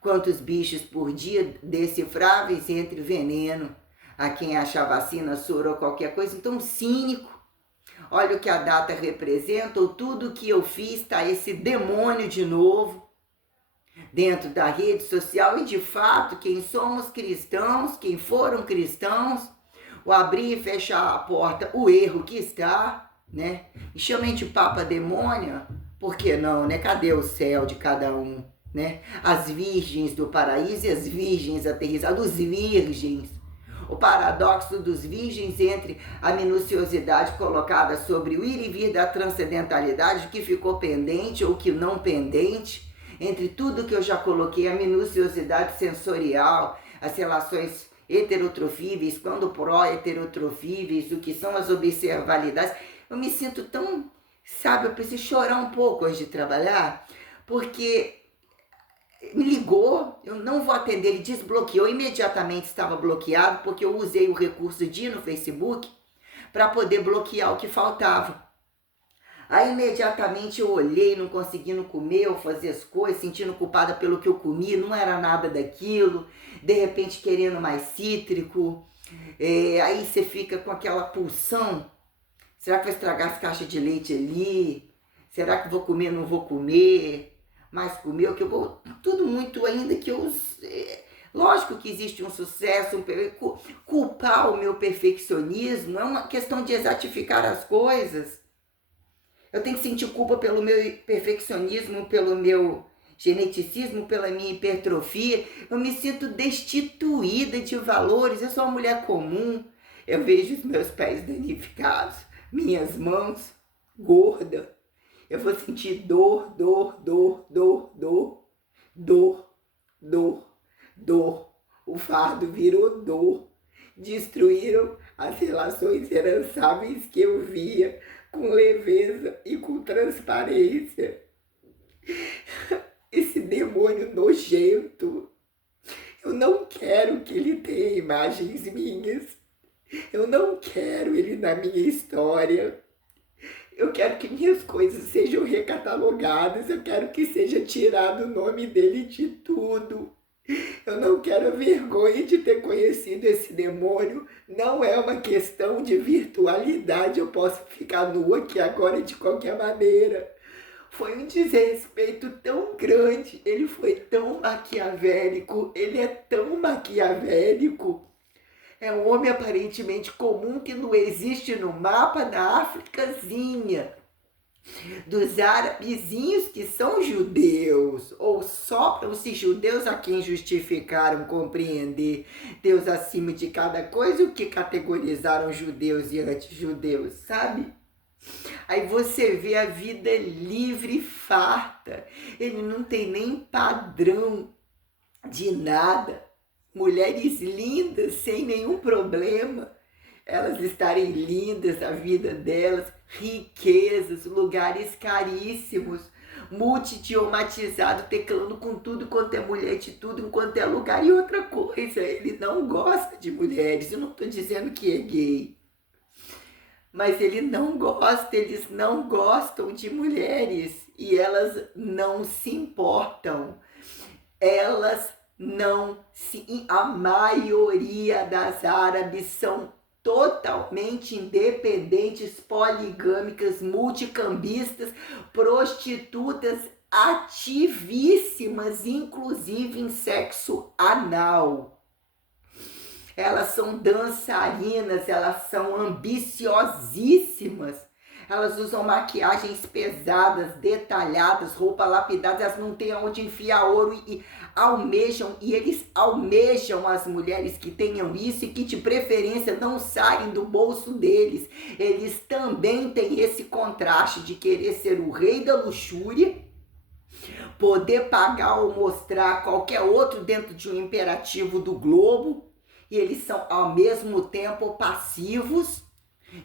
Quantos bichos por dia decifráveis entre veneno, a quem acha vacina, soro ou qualquer coisa. Então, cínico, olha o que a data representa, ou tudo que eu fiz, tá esse demônio de novo, dentro da rede social. E de fato, quem somos cristãos, quem foram cristãos, o abrir e fechar a porta, o erro que está, né? E chamem de papa demônia, por que não, né? Cadê o céu de cada um, né? As virgens do paraíso e as virgens aterrissadas, os virgens. O paradoxo dos virgens entre a minuciosidade colocada sobre o ir e vir da transcendentalidade, o que ficou pendente ou que não pendente, entre tudo que eu já coloquei, a minuciosidade sensorial, as relações heterotrofíveis, quando pró-heterotrofíveis, o que são as observalidades. Eu me sinto tão, sabe, eu preciso chorar um pouco antes de trabalhar, porque me ligou, eu não vou atender, ele desbloqueou, imediatamente estava bloqueado, porque eu usei o recurso de ir no Facebook para poder bloquear o que faltava. Aí imediatamente eu olhei, não conseguindo comer ou fazer as coisas, sentindo culpada pelo que eu comi, não era nada daquilo, de repente querendo mais cítrico, aí você fica com aquela pulsão, será que vai estragar as caixas de leite ali? Será que vou comer, não vou comer? Mas comer o que eu vou, tudo muito ainda que eu... Lógico que existe um sucesso, culpar o meu perfeccionismo é uma questão de exatificar as coisas. Eu tenho que sentir culpa pelo meu perfeccionismo, pelo meu geneticismo, pela minha hipertrofia. Eu me sinto destituída de valores. Eu sou uma mulher comum. Eu vejo os meus pés danificados, minhas mãos gordas. Eu vou sentir dor, dor, dor, dor, dor, dor, dor, dor. O fardo virou dor. Destruíram as relações herançáveis que eu via com leveza e com transparência. Esse demônio nojento, eu não quero que ele tenha imagens minhas. Eu não quero ele na minha história. Eu quero que minhas coisas sejam recatalogadas. Eu quero que seja tirado o nome dele de tudo. Eu não quero a vergonha de ter conhecido esse demônio. Não é uma questão de virtualidade. Eu posso ficar nua aqui agora de qualquer maneira. Foi um desrespeito tão grande. Ele foi tão maquiavélico. Ele é tão maquiavélico. É um homem aparentemente comum que não existe no mapa na Áfricazinha. Dos árabezinhos que são judeus, ou sopram-se judeus a quem justificaram compreender Deus acima de cada coisa, o que categorizaram judeus e anti-judeus, sabe? Aí você vê a vida livre e farta, ele não tem nem padrão de nada, mulheres lindas sem nenhum problema, elas estarem lindas, a vida delas, riquezas, lugares caríssimos, multidiomatizado, teclando com tudo quanto é mulher, de tudo enquanto é lugar. E outra coisa, ele não gosta de mulheres, eu não estou dizendo que é gay, mas ele não gosta, eles não gostam de mulheres e elas não se importam, elas não se... A maioria das árabes são totalmente independentes, poligâmicas, multicambistas, prostitutas ativíssimas, inclusive em sexo anal. Elas são dançarinas, elas são ambiciosíssimas, elas usam maquiagens pesadas, detalhadas, roupas lapidadas, elas não têm onde enfiar ouro e almejam, e eles almejam as mulheres que tenham isso e que de preferência não saem do bolso deles. Eles também têm esse contraste de querer ser o rei da luxúria, poder pagar ou mostrar qualquer outro dentro de um imperativo do globo, e eles são ao mesmo tempo passivos,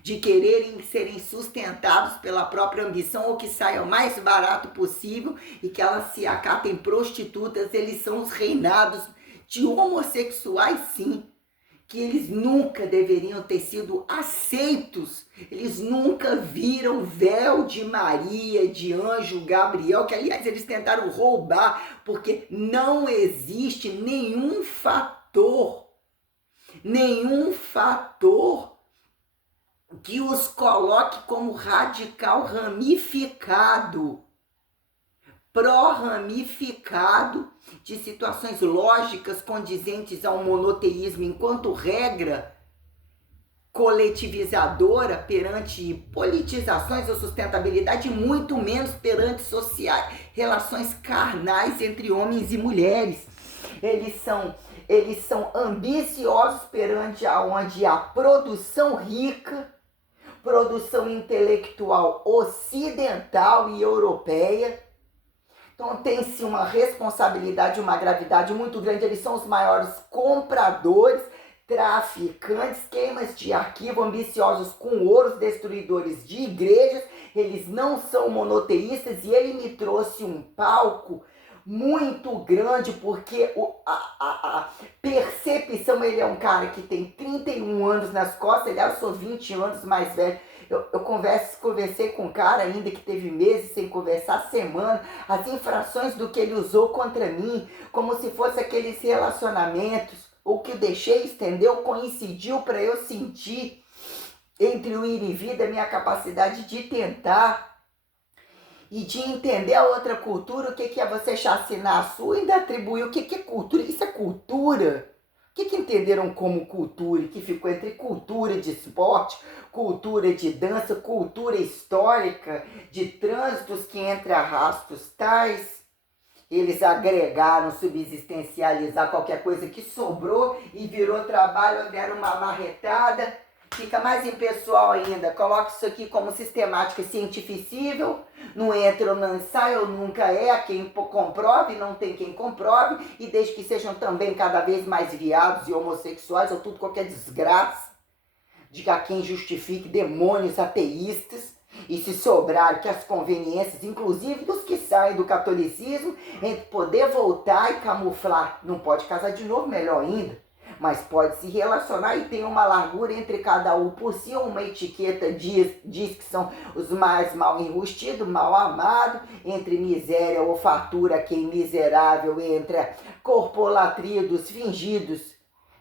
de quererem serem sustentados pela própria ambição ou que saia o mais barato possível e que elas se acatem prostitutas. Eles são os reinados de homossexuais, sim, que eles nunca deveriam ter sido aceitos. Eles nunca viram véu de Maria, de anjo Gabriel, que aliás eles tentaram roubar, porque não existe nenhum fator que os coloque como radical ramificado, pró-ramificado de situações lógicas condizentes ao monoteísmo, enquanto regra coletivizadora perante politizações ou sustentabilidade, muito menos perante sociais, relações carnais entre homens e mulheres. Eles são ambiciosos perante aonde a produção rica, produção intelectual ocidental e europeia. Então tem-se uma responsabilidade, uma gravidade muito grande. Eles são os maiores compradores, traficantes, queimas de arquivo, ambiciosos com ouros, destruidores de igrejas. Eles não são monoteístas, e ele me trouxe um palco muito grande, porque a percepção, ele é um cara que tem 31 anos nas costas, aliás, eu sou 20 anos mais velho. Eu conversei com um cara ainda que teve meses sem conversar, semana, as infrações do que ele usou contra mim, como se fosse aqueles relacionamentos, o que eu deixei, estendeu, coincidiu para eu sentir entre o ir e vir da minha capacidade de tentar e de entender a outra cultura, o que é você chacinar a sua e ainda atribuir o que é cultura. Isso é cultura? O que entenderam como cultura e que ficou entre cultura de esporte, cultura de dança, cultura histórica, de trânsitos que entre arrastos tais? Eles agregaram, subsistencializar qualquer coisa que sobrou e virou trabalho, deram uma marretada. Fica mais impessoal ainda. Coloca isso aqui como sistemática cientificível. Não entra ou não sai, ou nunca é. A quem comprove, não tem quem comprove. E desde que sejam também cada vez mais viados e homossexuais, ou tudo qualquer desgraça. De a quem justifique demônios ateístas. E se sobrar que as conveniências, inclusive dos que saem do catolicismo, entre poder voltar e camuflar. Não pode casar de novo, melhor ainda. Mas pode se relacionar e tem uma largura entre cada um por si, uma etiqueta diz que são os mais mal enrustidos, mal amados, entre miséria ou fartura, quem miserável, entre a corpolatria dos fingidos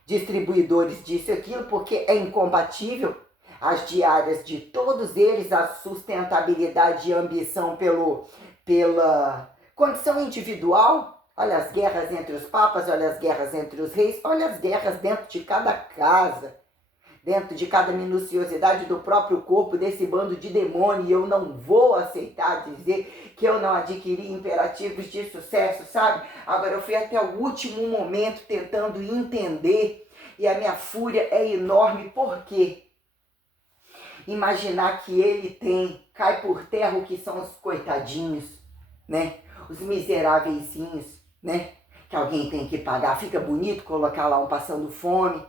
distribuidores disso e aquilo, porque é incompatível as diárias de todos eles, a sustentabilidade e ambição pela condição individual. Olha as guerras entre os papas, olha as guerras entre os reis, olha as guerras dentro de cada casa, dentro de cada minuciosidade do próprio corpo desse bando de demônio. E eu não vou aceitar dizer que eu não adquiri imperativos de sucesso, sabe? Agora eu fui até o último momento tentando entender, e a minha fúria é enorme. Por quê? Imaginar que ele cai por terra o que são os coitadinhos, né? Os miserávelzinhos, né? Que alguém tem que pagar. Fica bonito colocar lá um passando fome,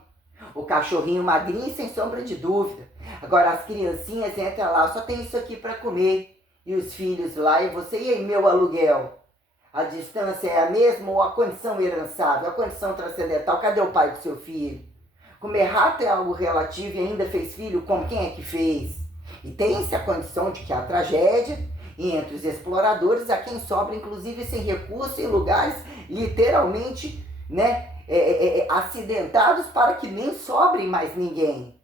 o cachorrinho magrinho, sem sombra de dúvida. Agora as criancinhas entram lá, só tem isso aqui para comer. E os filhos lá, e você, e aí meu aluguel? A distância é a mesma ou a condição herançável, a condição transcendental? Cadê o pai do seu filho? Comer rato é algo relativo e ainda fez filho, como quem é que fez? E tem-se a condição de que há tragédia, e entre os exploradores, há quem sobra, inclusive sem recurso, em lugares literalmente, né, acidentados, para que nem sobre mais ninguém.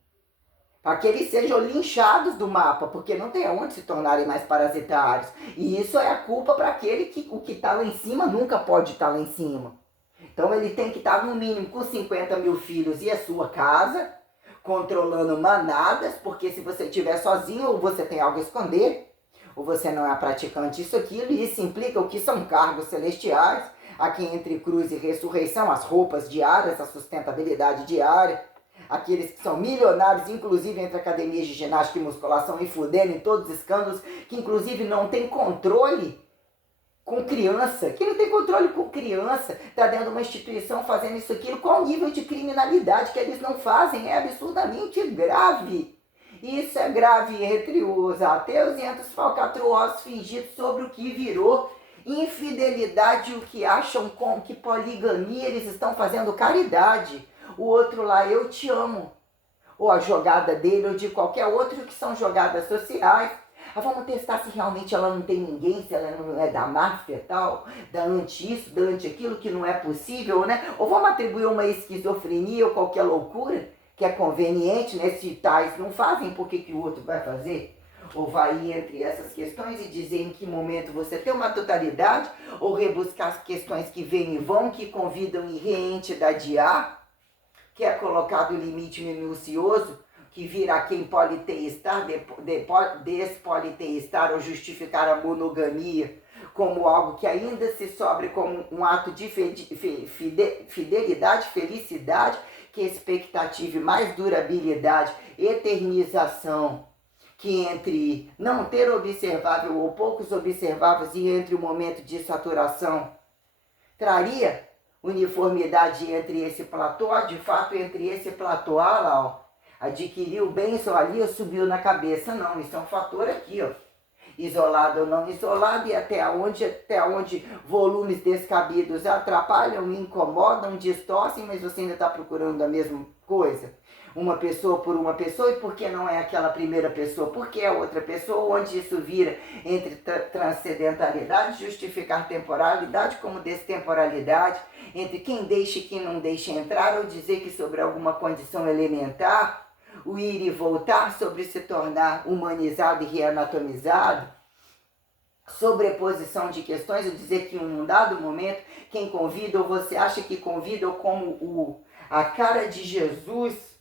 Para que eles sejam linchados do mapa, porque não tem onde se tornarem mais parasitários. E isso é a culpa para aquele que o que está lá em cima nunca pode estar lá em cima. Então ele tem que estar no mínimo com 50 mil filhos e a sua casa, controlando manadas, porque se você estiver sozinho, ou você tem algo a esconder, ou você não é praticante disso, aquilo, e isso implica o que são cargos celestiais, aqui entre cruz e ressurreição, as roupas diárias, a sustentabilidade diária, aqueles que são milionários, inclusive entre academias de ginástica e musculação, e fudendo em todos os escândalos, que inclusive não tem controle com criança, que não tem controle com criança, está dentro de uma instituição fazendo isso, aquilo, qual o nível de criminalidade que eles não fazem, é absurdamente grave. Isso é grave entre os ateus e entre os falcatruosos fingidos sobre o que virou infidelidade, o que acham com que poligamia eles estão fazendo caridade. O outro lá, eu te amo. Ou a jogada dele, ou de qualquer outro, que são jogadas sociais. Vamos testar se realmente ela não tem ninguém, se ela não é da máfia e tal, da anti isso, da anti aquilo, que não é possível, né? Ou vamos atribuir uma esquizofrenia ou qualquer loucura, que é conveniente, né? Se tais não fazem, por que o outro vai fazer? Ou vai ir entre essas questões e dizer em que momento você tem uma totalidade, ou rebuscar as questões que vêm e vão, que convidam e reentidadiar, que é colocado o limite minucioso, que vira quem politeístar, despoliteístar ou justificar a monogamia como algo que ainda se sobre como um ato de fidelidade, felicidade, que expectativa e mais durabilidade, eternização, que entre não ter observável ou poucos observáveis e entre o momento de saturação, traria uniformidade entre esse platô, de fato entre esse platô, lá, ó, adquiriu bênção ali, subiu na cabeça, não, isso é um fator aqui, ó, isolado ou não isolado, e até onde volumes descabidos atrapalham, incomodam, distorcem, mas você ainda está procurando a mesma coisa. Uma pessoa por uma pessoa, e por que não é aquela primeira pessoa? Porque é outra pessoa, onde isso vira entre transcendentalidade, justificar temporalidade como destemporalidade, entre quem deixa e quem não deixa entrar, ou dizer que sobre alguma condição elementar, o ir e voltar, sobre se tornar humanizado e reanatomizado, sobreposição de questões, ou dizer que em um dado momento, quem convida, ou você acha que convida, ou como a cara de Jesus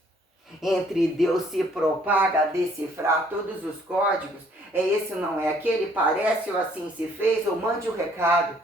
entre Deus se propaga a decifrar todos os códigos, é esse ou não é aquele, parece ou assim se fez, ou mande o recado.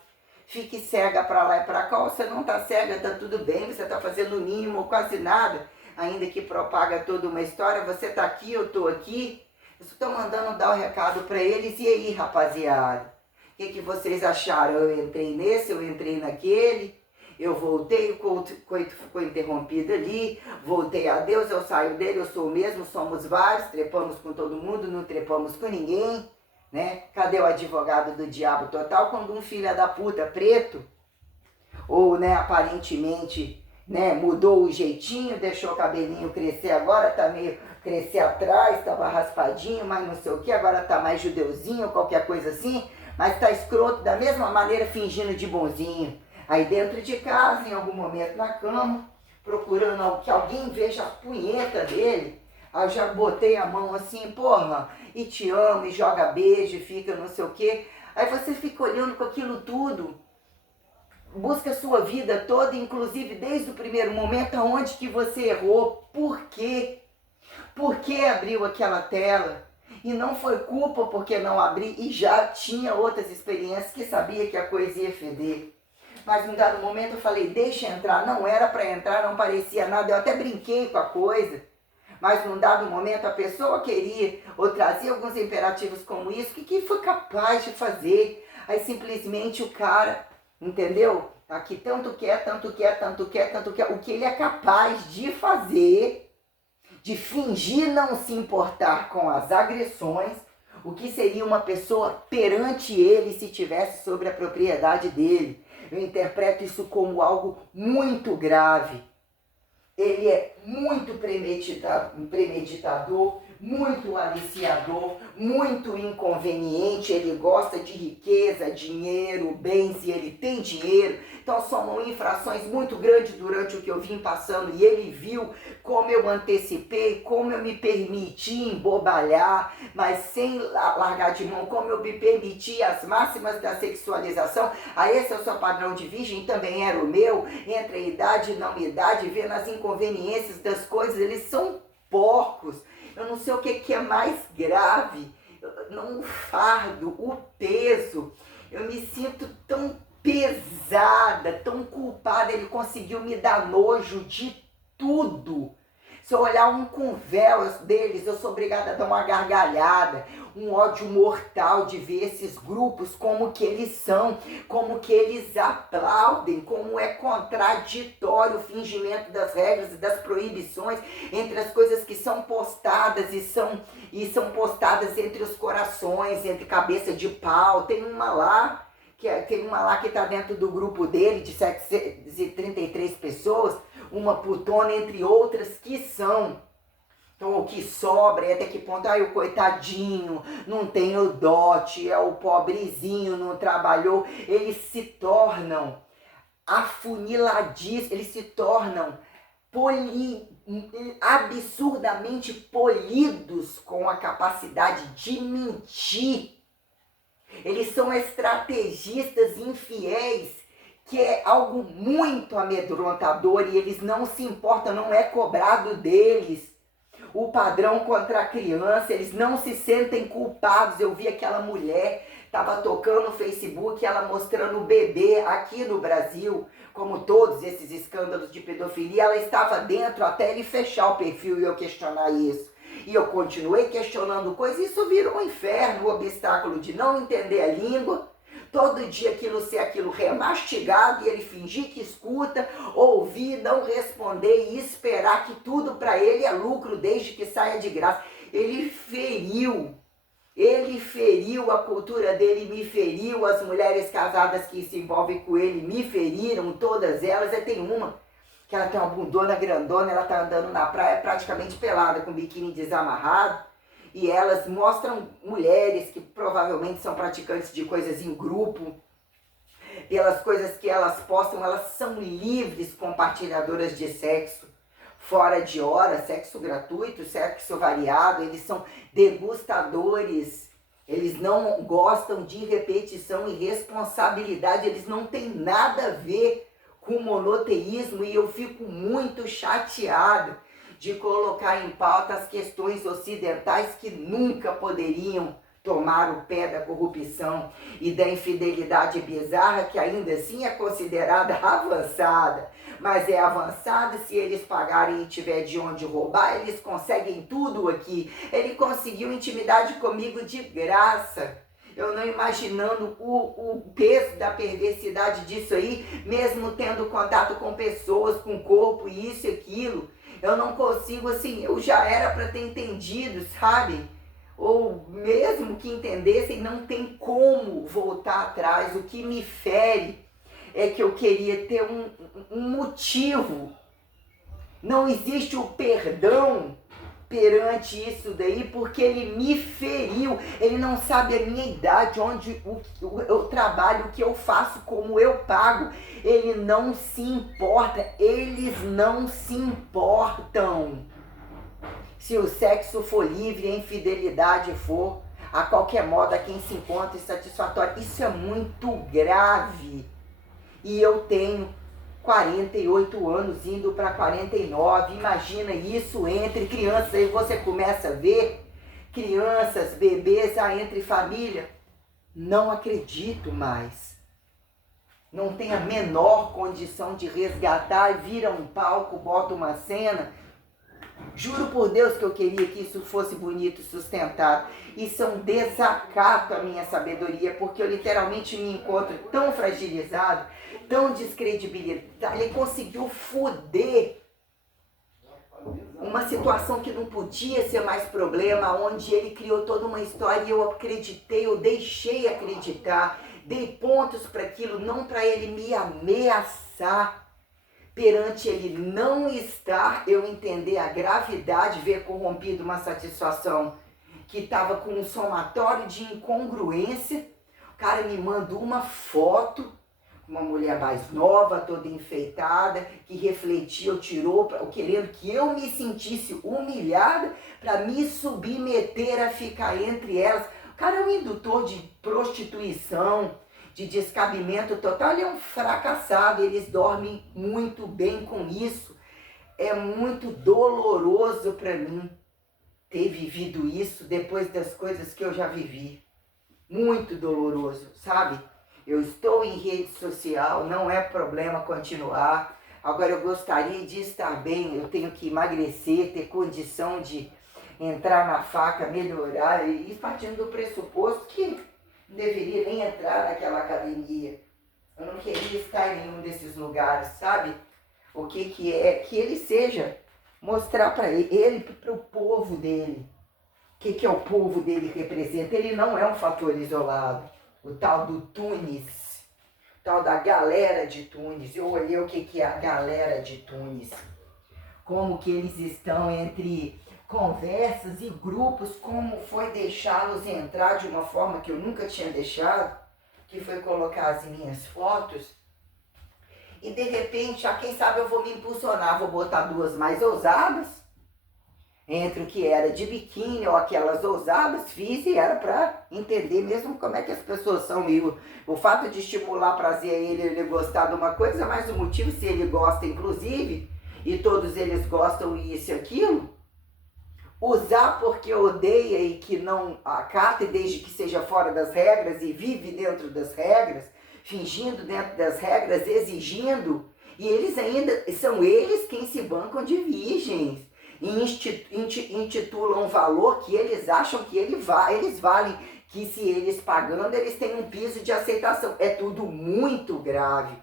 Fique cega para lá e para cá, ou você não está cega, está tudo bem, você está fazendo o mínimo ou quase nada, ainda que propaga toda uma história, você está aqui, eu estou aqui, eu estou mandando dar o recado para eles, e aí, rapaziada? O que vocês acharam? Eu entrei nesse, eu entrei naquele, eu voltei, o coito ficou interrompido ali, voltei a Deus, eu saio dele, eu sou o mesmo, somos vários, trepamos com todo mundo, não trepamos com ninguém, né? Cadê o advogado do diabo total? Quando um filho da puta preto, ou, né, aparentemente, né, mudou o jeitinho, deixou o cabelinho crescer agora, tá meio crescer atrás, tava raspadinho, mas não sei o que, agora tá mais judeuzinho, qualquer coisa assim, mas tá escroto da mesma maneira, fingindo de bonzinho. Aí dentro de casa, em algum momento na cama, procurando que alguém veja a punheta dele, aí eu já botei a mão assim, porra, e te amo, e joga beijo, fica não sei o que. Aí você fica olhando com aquilo tudo, busca a sua vida toda, inclusive desde o primeiro momento, aonde que você errou, por quê? Por que abriu aquela tela? E não foi culpa porque não abri, e já tinha outras experiências que sabia que a coisa ia feder. Mas num dado momento eu falei, deixa entrar, não era para entrar, não parecia nada, eu até brinquei com a coisa. Mas num dado momento a pessoa queria, ou trazia alguns imperativos como isso, que foi capaz de fazer. Aí simplesmente o cara, entendeu? Aqui tanto quer, tanto quer, tanto quer, tanto quer, o que ele é capaz de fazer, de fingir não se importar com as agressões, o que seria uma pessoa perante ele se tivesse sobre a propriedade dele. Eu interpreto isso como algo muito grave. Ele é muito premeditador, muito aliciador, muito inconveniente. Ele gosta de riqueza, dinheiro, bens, e ele tem dinheiro. Então são infrações muito grandes durante o que eu vim passando, e ele viu como eu antecipei, como eu me permiti embobalhar, mas sem largar de mão, como eu me permiti as máximas da sexualização. Esse é o seu padrão de virgem, também era o meu, entre a idade e não idade, vendo as inconveniências das coisas, eles são porcos. Eu não sei o que é mais grave, não o fardo, o peso. Eu me sinto tão pesada, tão culpada. Ele conseguiu me dar nojo de tudo. Se eu olhar um com véu deles, eu sou obrigada a dar uma gargalhada, um ódio mortal de ver esses grupos, como que eles são, como que eles aplaudem, como é contraditório o fingimento das regras e das proibições entre as coisas que são postadas e são postadas entre os corações, entre cabeça de pau. Tem uma lá que está dentro do grupo dele, de 733 pessoas, uma putona, entre outras, que são. Então, o que sobra é até que ponto, o coitadinho, não tem o dote, é o pobrezinho, não trabalhou. Eles se tornam afuniladíssimos, eles se tornam absurdamente polidos com a capacidade de mentir. Eles são estrategistas infiéis, que é algo muito amedrontador, e eles não se importam, não é cobrado deles o padrão contra a criança, eles não se sentem culpados. Eu vi aquela mulher, estava tocando no Facebook, ela mostrando o bebê aqui no Brasil, como todos esses escândalos de pedofilia, ela estava dentro até ele fechar o perfil e eu questionar isso. E eu continuei questionando coisas, e isso virou um inferno, o obstáculo de não entender a língua, todo dia aquilo ser aquilo remastigado e ele fingir que escuta, ouvir, não responder e esperar que tudo para ele é lucro desde que saia de graça. Ele feriu a cultura dele, me feriu, as mulheres casadas que se envolvem com ele me feriram, todas elas. Tem uma que ela tem uma bundona grandona, ela tá andando na praia praticamente pelada, com o biquíni desamarrado, e elas mostram mulheres que provavelmente são praticantes de coisas em grupo. Pelas coisas que elas postam, elas são livres compartilhadoras de sexo, fora de hora, sexo gratuito, sexo variado. Eles são degustadores, eles não gostam de repetição e responsabilidade, eles não têm nada a ver com monoteísmo, e eu fico muito chateada de colocar em pauta as questões ocidentais que nunca poderiam tomar o pé da corrupção e da infidelidade bizarra, que ainda assim é considerada avançada. Mas é avançada se eles pagarem e tiver de onde roubar, eles conseguem tudo aqui. Ele conseguiu intimidade comigo de graça. Eu não imaginando o peso da perversidade disso aí, mesmo tendo contato com pessoas, com corpo, isso e aquilo. Eu não consigo, assim, eu já era para ter entendido, sabe? Ou mesmo que entendessem, não tem como voltar atrás. O que me fere é que eu queria ter um motivo. Não existe o perdão perante isso daí, porque ele me feriu. Ele não sabe a minha idade, onde eu trabalho, o que eu faço, como eu pago. Ele não se importa, eles não se importam. Se o sexo for livre, a infidelidade for, a qualquer modo, a quem se encontra insatisfatório. Isso é muito grave. E eu tenho 48 anos, indo para 49, imagina isso entre crianças. Aí você começa a ver crianças, bebês, entre família. Não acredito mais. Não tem a menor condição de resgatar, vira um palco, bota uma cena. Juro por Deus que eu queria que isso fosse bonito, sustentado. Isso é um desacato à minha sabedoria, porque eu literalmente me encontro tão fragilizado, tão descredibilizado. Ele conseguiu foder uma situação que não podia ser mais problema, onde ele criou toda uma história e eu acreditei, eu deixei acreditar, dei pontos para aquilo, não para ele me ameaçar. Perante ele não estar, eu entender a gravidade, ver corrompido uma satisfação que estava com um somatório de incongruência. O cara me mandou uma foto, uma mulher mais nova, toda enfeitada, que refletia, tirou, querendo que eu me sentisse humilhada para me submeter a ficar entre elas. O cara é um indutor de prostituição, de descabimento total. Ele é um fracassado, eles dormem muito bem com isso. é muito doloroso para mim ter vivido isso depois das coisas que eu já vivi. Muito doloroso, sabe? Eu estou em rede social, não é problema continuar. Agora eu gostaria de estar bem, eu tenho que emagrecer, ter condição de entrar na faca, melhorar, e partindo do pressuposto que não deveria nem entrar naquela academia. Eu não queria estar em nenhum desses lugares, sabe? O que é que ele seja, mostrar para ele, para o povo dele. O que é o povo dele representa? Ele não é um fator isolado. O tal do Tunis, o tal da galera de Tunis. Eu olhei o que é a galera de Tunis. Como que eles estão entre conversas e grupos, como foi deixá-los entrar de uma forma que eu nunca tinha deixado, que foi colocar as minhas fotos. E de repente, quem sabe eu vou me impulsionar, vou botar duas mais ousadas, entre o que era de biquíni ou aquelas ousadas, fiz e era para entender mesmo como é que as pessoas são. E o fato de estimular prazer a ele gostar de uma coisa, mas o motivo se ele gosta inclusive, e todos eles gostam isso e aquilo, usar porque odeia e que não acata, desde que seja fora das regras e vive dentro das regras, fingindo dentro das regras, exigindo, e eles ainda, são eles quem se bancam de virgens, e intitulam um valor que eles acham que eles valem, que se eles pagando, eles têm um piso de aceitação. É tudo muito grave.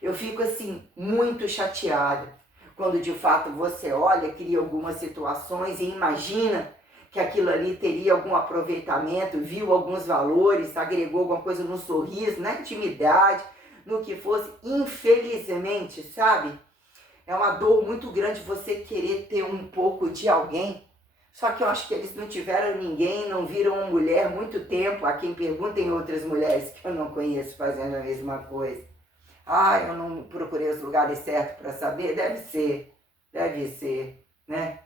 Eu fico assim, muito chateada, quando de fato você olha, cria algumas situações e imagina que aquilo ali teria algum aproveitamento, viu alguns valores, agregou alguma coisa no sorriso, na intimidade, no que fosse. Infelizmente, sabe? É uma dor muito grande você querer ter um pouco de alguém. Só que eu acho que eles não tiveram ninguém, não viram uma mulher há muito tempo. A quem perguntem outras mulheres que eu não conheço fazendo a mesma coisa. Eu não procurei os lugares certos para saber. Deve ser, né?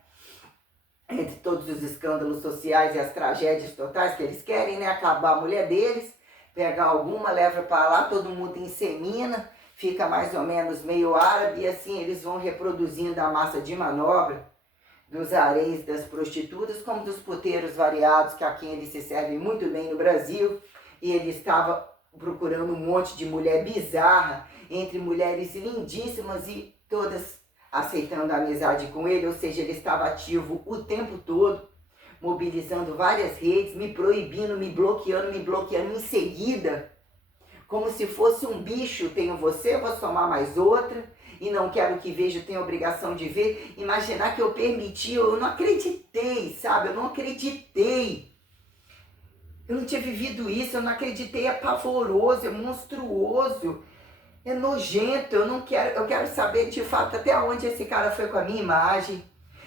Entre todos os escândalos sociais e as tragédias totais que eles querem, né? Acabar a mulher deles, pegar alguma, leva para lá, todo mundo insemina, fica mais ou menos meio árabe, e assim eles vão reproduzindo a massa de manobra dos haréns das prostitutas, como dos puteiros variados, que a quem eles se servem muito bem no Brasil, e ele estava procurando um monte de mulher bizarra, entre mulheres lindíssimas e todas aceitando a amizade com ele, ou seja, ele estava ativo o tempo todo, mobilizando várias redes, me proibindo, me bloqueando em seguida, como se fosse um bicho, tenho você, vou somar mais outra, e não quero que veja, tenho obrigação de ver. Imaginar que eu permiti, eu não acreditei, sabe? Eu não acreditei. Eu não tinha vivido isso, eu não acreditei, é pavoroso, é monstruoso, é nojento. Eu quero saber de fato até onde esse cara foi com a minha imagem.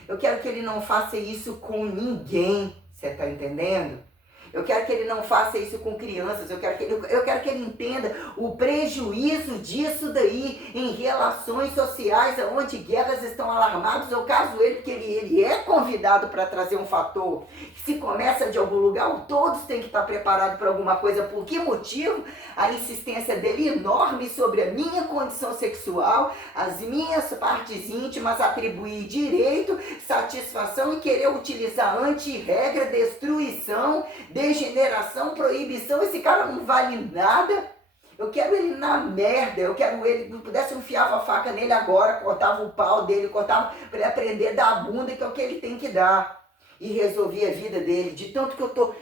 Eu quero que ele não faça isso com ninguém, você tá entendendo? Eu quero que ele não faça isso com crianças, eu quero que ele entenda o prejuízo disso daí em relações sociais, onde guerras estão alarmadas, ou caso ele, porque ele é convidado para trazer um fator. Se começa de algum lugar, todos têm que estar preparados para alguma coisa. Por que motivo? A insistência dele enorme sobre a minha condição sexual, as minhas partes íntimas, atribuir direito, satisfação e querer utilizar anti-regra, destruição, degeneração, proibição. Esse cara não vale nada. Eu quero ele na merda. Eu quero ele, se pudesse enfiava a faca nele agora, cortava o pau dele, cortava para ele aprender a dar a bunda, que é o que ele tem que dar. E resolver a vida dele. De tanto que eu tô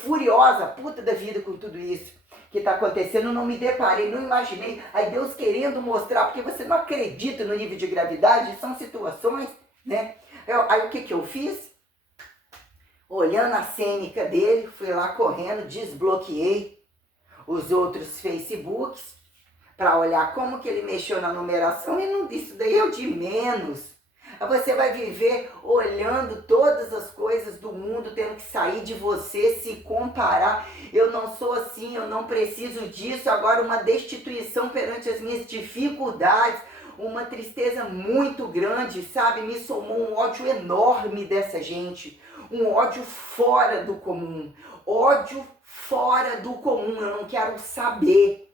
furiosa, puta da vida com tudo isso que tá acontecendo. Eu não me deparei, não imaginei. Aí Deus querendo mostrar, porque você não acredita no nível de gravidade, são situações, né? Aí o que eu fiz? Olhando a cênica dele, fui lá correndo, desbloqueei os outros Facebooks para olhar como que ele mexeu na numeração, e não, isso daí é o de menos. Você vai viver olhando todas as coisas do mundo, tendo que sair de você, se comparar. Eu não sou assim, eu não preciso disso. Agora uma destituição perante as minhas dificuldades, uma tristeza muito grande, sabe? Me somou um ódio enorme dessa gente. Um ódio fora do comum. Ódio fora do comum. Eu não quero saber.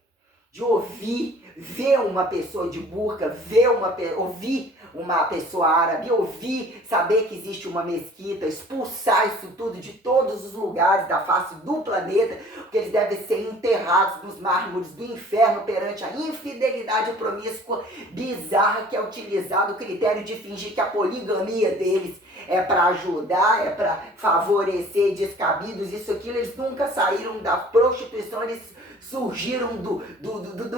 de ouvir, ver uma pessoa de burca, ouvir uma pessoa árabe, ouvir, saber que existe uma mesquita, expulsar isso tudo de todos os lugares da face do planeta, porque eles devem ser enterrados nos mármores do inferno perante a infidelidade promíscua bizarra que é utilizado o critério de fingir que a poligamia deles é para ajudar, é para favorecer descabidos, isso, aquilo. Eles nunca saíram da prostituição, eles surgiram do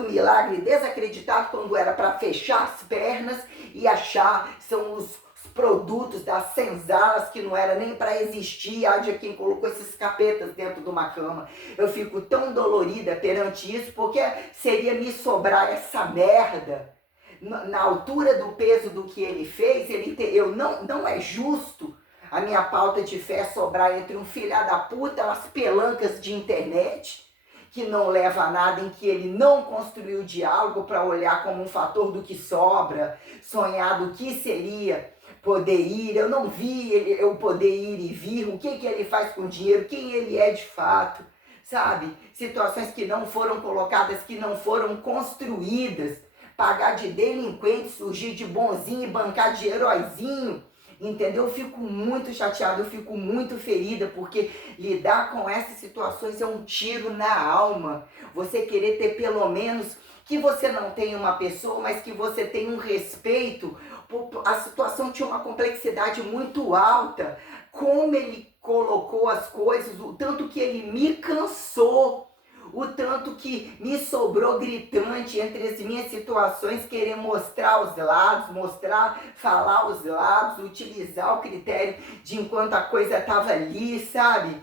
milagre desacreditado quando era para fechar as pernas e achar são os produtos das senzalas que não era nem para existir. Há de quem colocou esses capetas dentro de uma cama. Eu fico tão dolorida perante isso, porque seria me sobrar essa merda na altura do peso do que ele fez. Não é justo a minha pauta de fé sobrar entre um filha da puta, umas pelancas de internet, que não leva a nada, em que ele não construiu diálogo para olhar como um fator do que sobra, sonhar do que seria poder ir. Eu não vi eu poder ir e vir, o que ele faz com o dinheiro, quem ele é de fato, sabe? Situações que não foram colocadas, que não foram construídas. Pagar de delinquente, surgir de bonzinho e bancar de heróizinho. Entendeu? Eu fico muito chateada, eu fico muito ferida, porque lidar com essas situações é um tiro na alma. Você querer ter pelo menos, que você não tenha uma pessoa, mas que você tenha um respeito. A situação tinha uma complexidade muito alta. Como ele colocou as coisas, o tanto que ele me cansou. O tanto que me sobrou gritante entre as minhas situações, querer mostrar os lados, falar os lados, utilizar o critério de enquanto a coisa estava ali, sabe?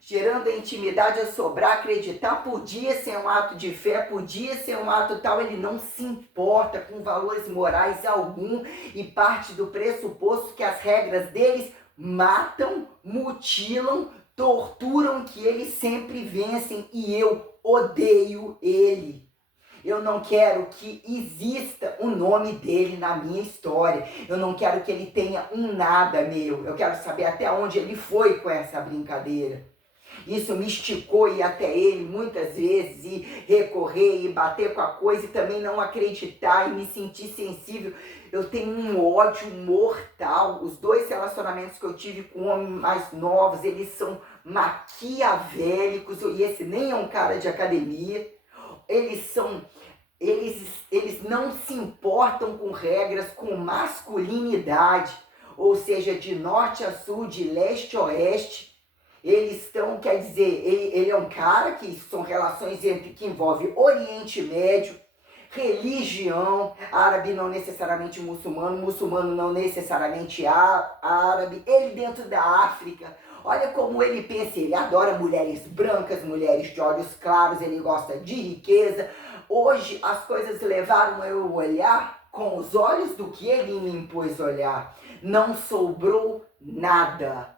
Gerando a intimidade, a sobrar, acreditar, podia ser um ato de fé, podia ser um ato tal. Ele não se importa com valores morais algum e parte do pressuposto que as regras deles matam, mutilam, torturam, que eles sempre vencem, e eu odeio ele. Eu não quero que exista o nome dele na minha história. Eu não quero que ele tenha um nada meu. Eu quero saber até onde ele foi com essa brincadeira. Isso me esticou ir até ele muitas vezes e recorrer e bater com a coisa e também não acreditar e me sentir sensível. Eu tenho um ódio mortal. Os 2 relacionamentos que eu tive com homens mais novos, eles são maquiavélicos, e esse nem é um cara de academia. Eles não se importam com regras, com masculinidade, ou seja, de norte a sul, de leste a oeste. Eles estão, quer dizer, ele é um cara que são relações que envolvem Oriente Médio, religião, árabe não necessariamente muçulmano, muçulmano não necessariamente árabe, ele dentro da África. Olha como ele pensa, ele adora mulheres brancas, mulheres de olhos claros, ele gosta de riqueza. Hoje as coisas levaram eu olhar com os olhos do que ele me impôs olhar. Não sobrou nada.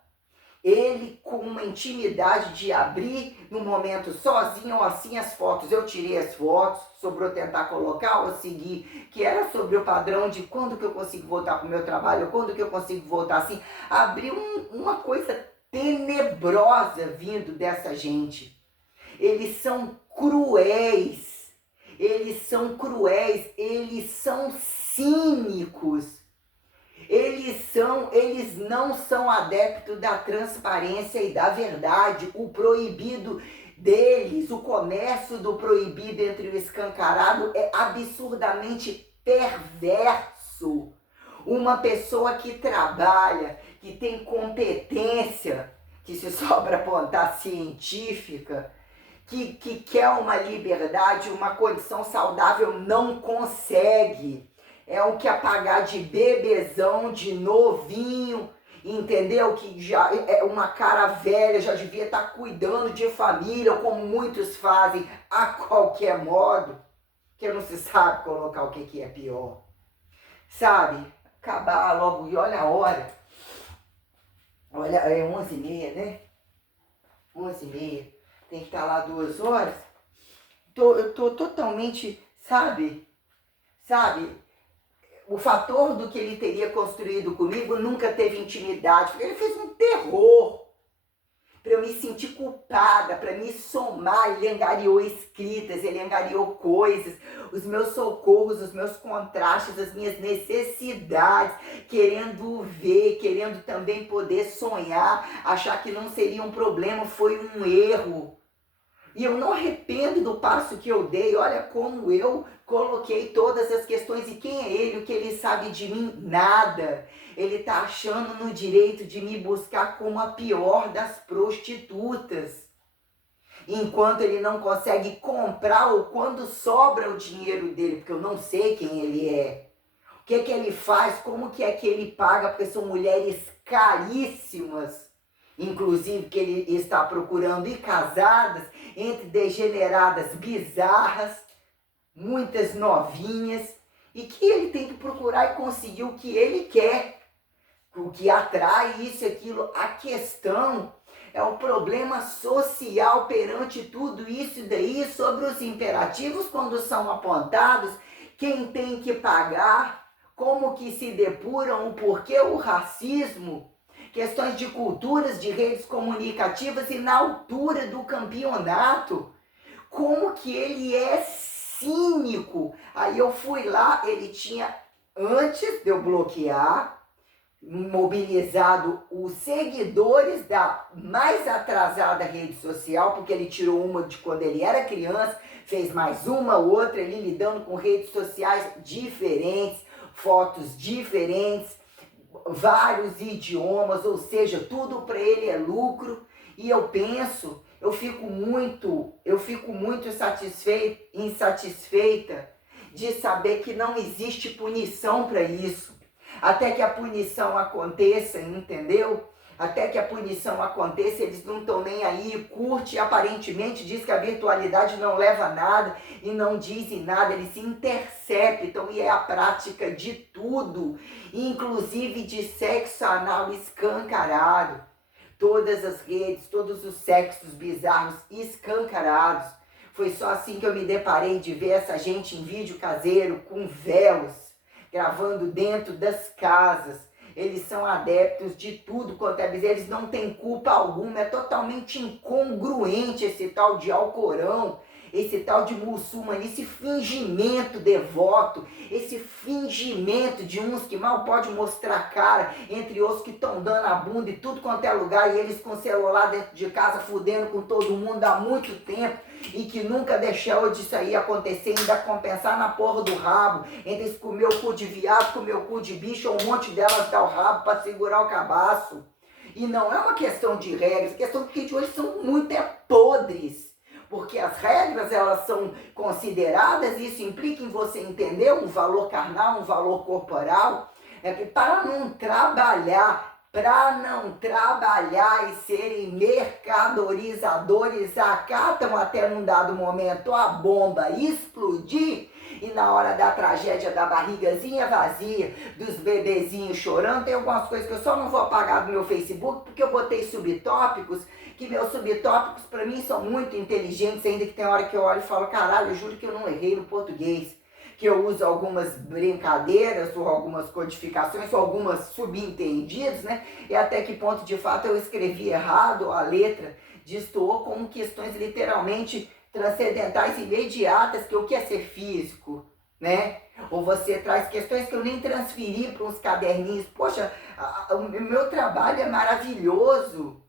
Ele com uma intimidade de abrir no momento sozinho ou assim as fotos. Eu tirei as fotos, sobrou tentar colocar ou seguir, que era sobre o padrão de quando que eu consigo voltar para o meu trabalho, quando que eu consigo voltar assim. Abriu uma coisa tenebrosa vindo dessa gente. Eles são cruéis, eles são cínicos. Eles não são adeptos da transparência e da verdade. O proibido deles, o comércio do proibido entre o escancarado é absurdamente perverso. Uma pessoa que trabalha, que tem competência, que se sobra apontar científica, que quer uma liberdade, uma condição saudável, não consegue. É um que apagar de bebezão, de novinho, entendeu? Que já é uma cara velha, já devia estar cuidando de família, como muitos fazem, a qualquer modo, que não se sabe colocar o que é pior. Sabe? Acabar logo, e olha a hora. Olha, é 11h30, né? 11h30. Tem que estar lá 2 horas. Eu tô totalmente, sabe? O fator do que ele teria construído comigo nunca teve intimidade, porque ele fez um terror para eu me senti culpada, para me somar. Ele angariou escritas, ele angariou coisas, os meus socorros, os meus contrastes, as minhas necessidades, querendo ver, querendo também poder sonhar, achar que não seria um problema, foi um erro. E eu não arrependo do passo que eu dei. Olha como eu coloquei todas as questões. E quem é ele? O que ele sabe de mim? Nada. Ele está achando no direito de me buscar como a pior das prostitutas. Enquanto ele não consegue comprar ou quando sobra o dinheiro dele, porque eu não sei quem ele é. O que é que ele faz? Como que é que ele paga? Porque são mulheres caríssimas. Inclusive que ele está procurando e casadas, entre degeneradas bizarras, muitas novinhas, e que ele tem que procurar e conseguir o que ele quer, o que atrai isso e aquilo. A questão é o problema social perante tudo isso e daí, sobre os imperativos quando são apontados, quem tem que pagar, como que se depuram, o porquê o racismo, questões de culturas, de redes comunicativas e na altura do campeonato, como que ele é cínico. Aí eu fui lá, ele tinha, antes de eu bloquear, mobilizado os seguidores da mais atrasada rede social, porque ele tirou uma de quando ele era criança, fez mais uma, outra, ele lidando com redes sociais diferentes, fotos diferentes, vários idiomas, ou seja, tudo para ele é lucro. E eu penso, eu fico muito insatisfeita de saber que não existe punição para isso. Até que a punição aconteça, entendeu? Até que a punição aconteça, eles não estão nem aí, curte, aparentemente diz que a virtualidade não leva a nada e não dizem nada, eles se interceptam e é a prática de tudo, inclusive de sexo anal escancarado. Todas as redes, todos os sexos bizarros escancarados. Foi só assim que eu me deparei de ver essa gente em vídeo caseiro, com véus, gravando dentro das casas. Eles são adeptos de tudo quanto é bizarro, eles não têm culpa alguma, é totalmente incongruente esse tal de Alcorão, esse tal de muçulmano, esse fingimento devoto, esse fingimento de uns que mal pode mostrar a cara, entre outros que estão dando a bunda e tudo quanto é lugar, e eles com o celular dentro de casa, fudendo com todo mundo há muito tempo, e que nunca deixou disso aí acontecer, ainda compensar na porra do rabo, entre eles comer o cu de viado, comer o cu de bicho, ou um monte delas dá o rabo para segurar o cabaço. E não é uma questão de regras, é questão que de hoje são muito podres. Porque as regras, elas são consideradas, isso implica em você entender um valor carnal, um valor corporal, é que para não trabalhar e serem mercadorizadores, acatam até num dado momento a bomba explodir, e na hora da tragédia da barrigazinha vazia, dos bebezinhos chorando, tem algumas coisas que eu só não vou apagar do meu Facebook, porque eu botei subtópicos, que meus subtópicos para mim são muito inteligentes, ainda que tem hora que eu olho e falo, caralho, eu juro que eu não errei no português, que eu uso algumas brincadeiras, ou algumas codificações, ou algumas subentendidos, né? E até que ponto de fato eu escrevi errado, a letra destoou como questões literalmente transcendentais, imediatas, que o que é ser físico, né? Ou você traz questões que eu nem transferi para uns caderninhos. Poxa, o meu trabalho é maravilhoso.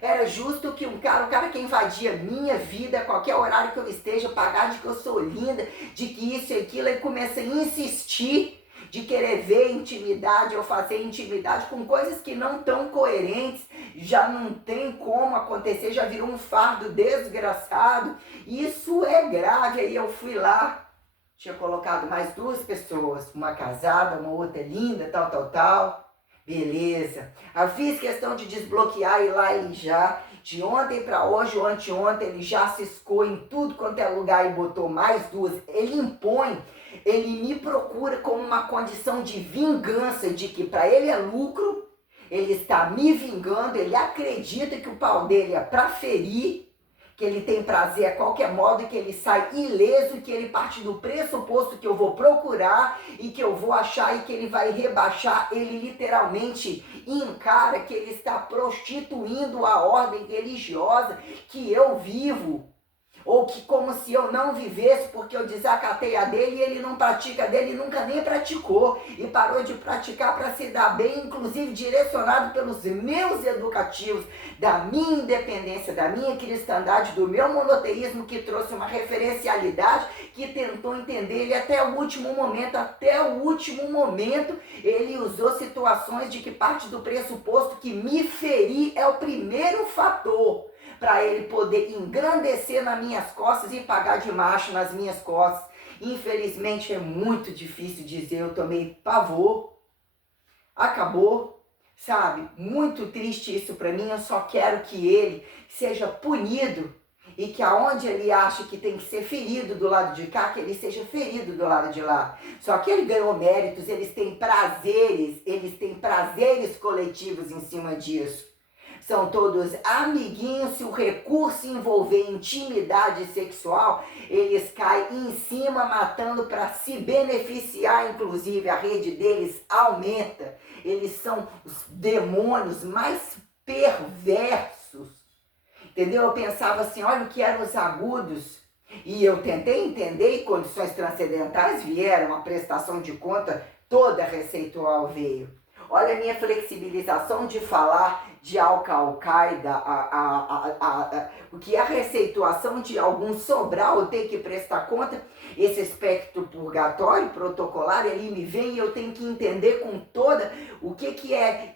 Era justo que o cara que invadia minha vida, a qualquer horário que eu esteja, pagar de que eu sou linda, de que isso e aquilo, ele começa a insistir de querer ver intimidade ou fazer intimidade com coisas que não estão coerentes, já não tem como acontecer, já virou um fardo desgraçado. Isso é grave. Aí eu fui lá, tinha colocado mais 2 pessoas, uma casada, uma outra linda, tal. Beleza. Eu fiz questão de desbloquear e lá ele já, de ontem para hoje ou anteontem, ele já ciscou em tudo quanto é lugar e botou mais 2. Ele impõe, ele me procura como uma condição de vingança, de que para ele é lucro, ele está me vingando, ele acredita que o pau dele é para ferir, que ele tem prazer a qualquer modo, que ele sai ileso, que ele parte do pressuposto que eu vou procurar e que eu vou achar e que ele vai rebaixar, ele literalmente encara que ele está prostituindo a ordem religiosa que eu vivo. Ou que como se eu não vivesse porque eu desacatei a dele e ele não pratica dele, nunca nem praticou. E parou de praticar para se dar bem, inclusive direcionado pelos meus educativos, da minha independência, da minha cristandade, do meu monoteísmo, que trouxe uma referencialidade, que tentou entender ele até o último momento. Até o último momento ele usou situações de que parte do pressuposto que me ferir é o primeiro fator para ele poder engrandecer nas minhas costas e pagar de macho nas minhas costas. Infelizmente é muito difícil dizer, eu tomei pavor, acabou, sabe? Muito triste isso para mim, eu só quero que ele seja punido e que aonde ele acha que tem que ser ferido do lado de cá, que ele seja ferido do lado de lá. Só que ele ganhou méritos, eles têm prazeres coletivos em cima disso. São todos amiguinhos, se o recurso envolver intimidade sexual, eles caem em cima matando para se beneficiar, inclusive a rede deles aumenta. Eles são os demônios mais perversos, entendeu? Eu pensava assim, olha o que eram os agudos, e eu tentei entender e condições transcendentais vieram, a prestação de conta toda receitual veio. Olha a minha flexibilização de falar de Al-Qaeda, o que é a receituação de algum Sobral, eu tenho que prestar conta, esse aspecto purgatório, protocolar, ele me vem e eu tenho que entender com toda o que é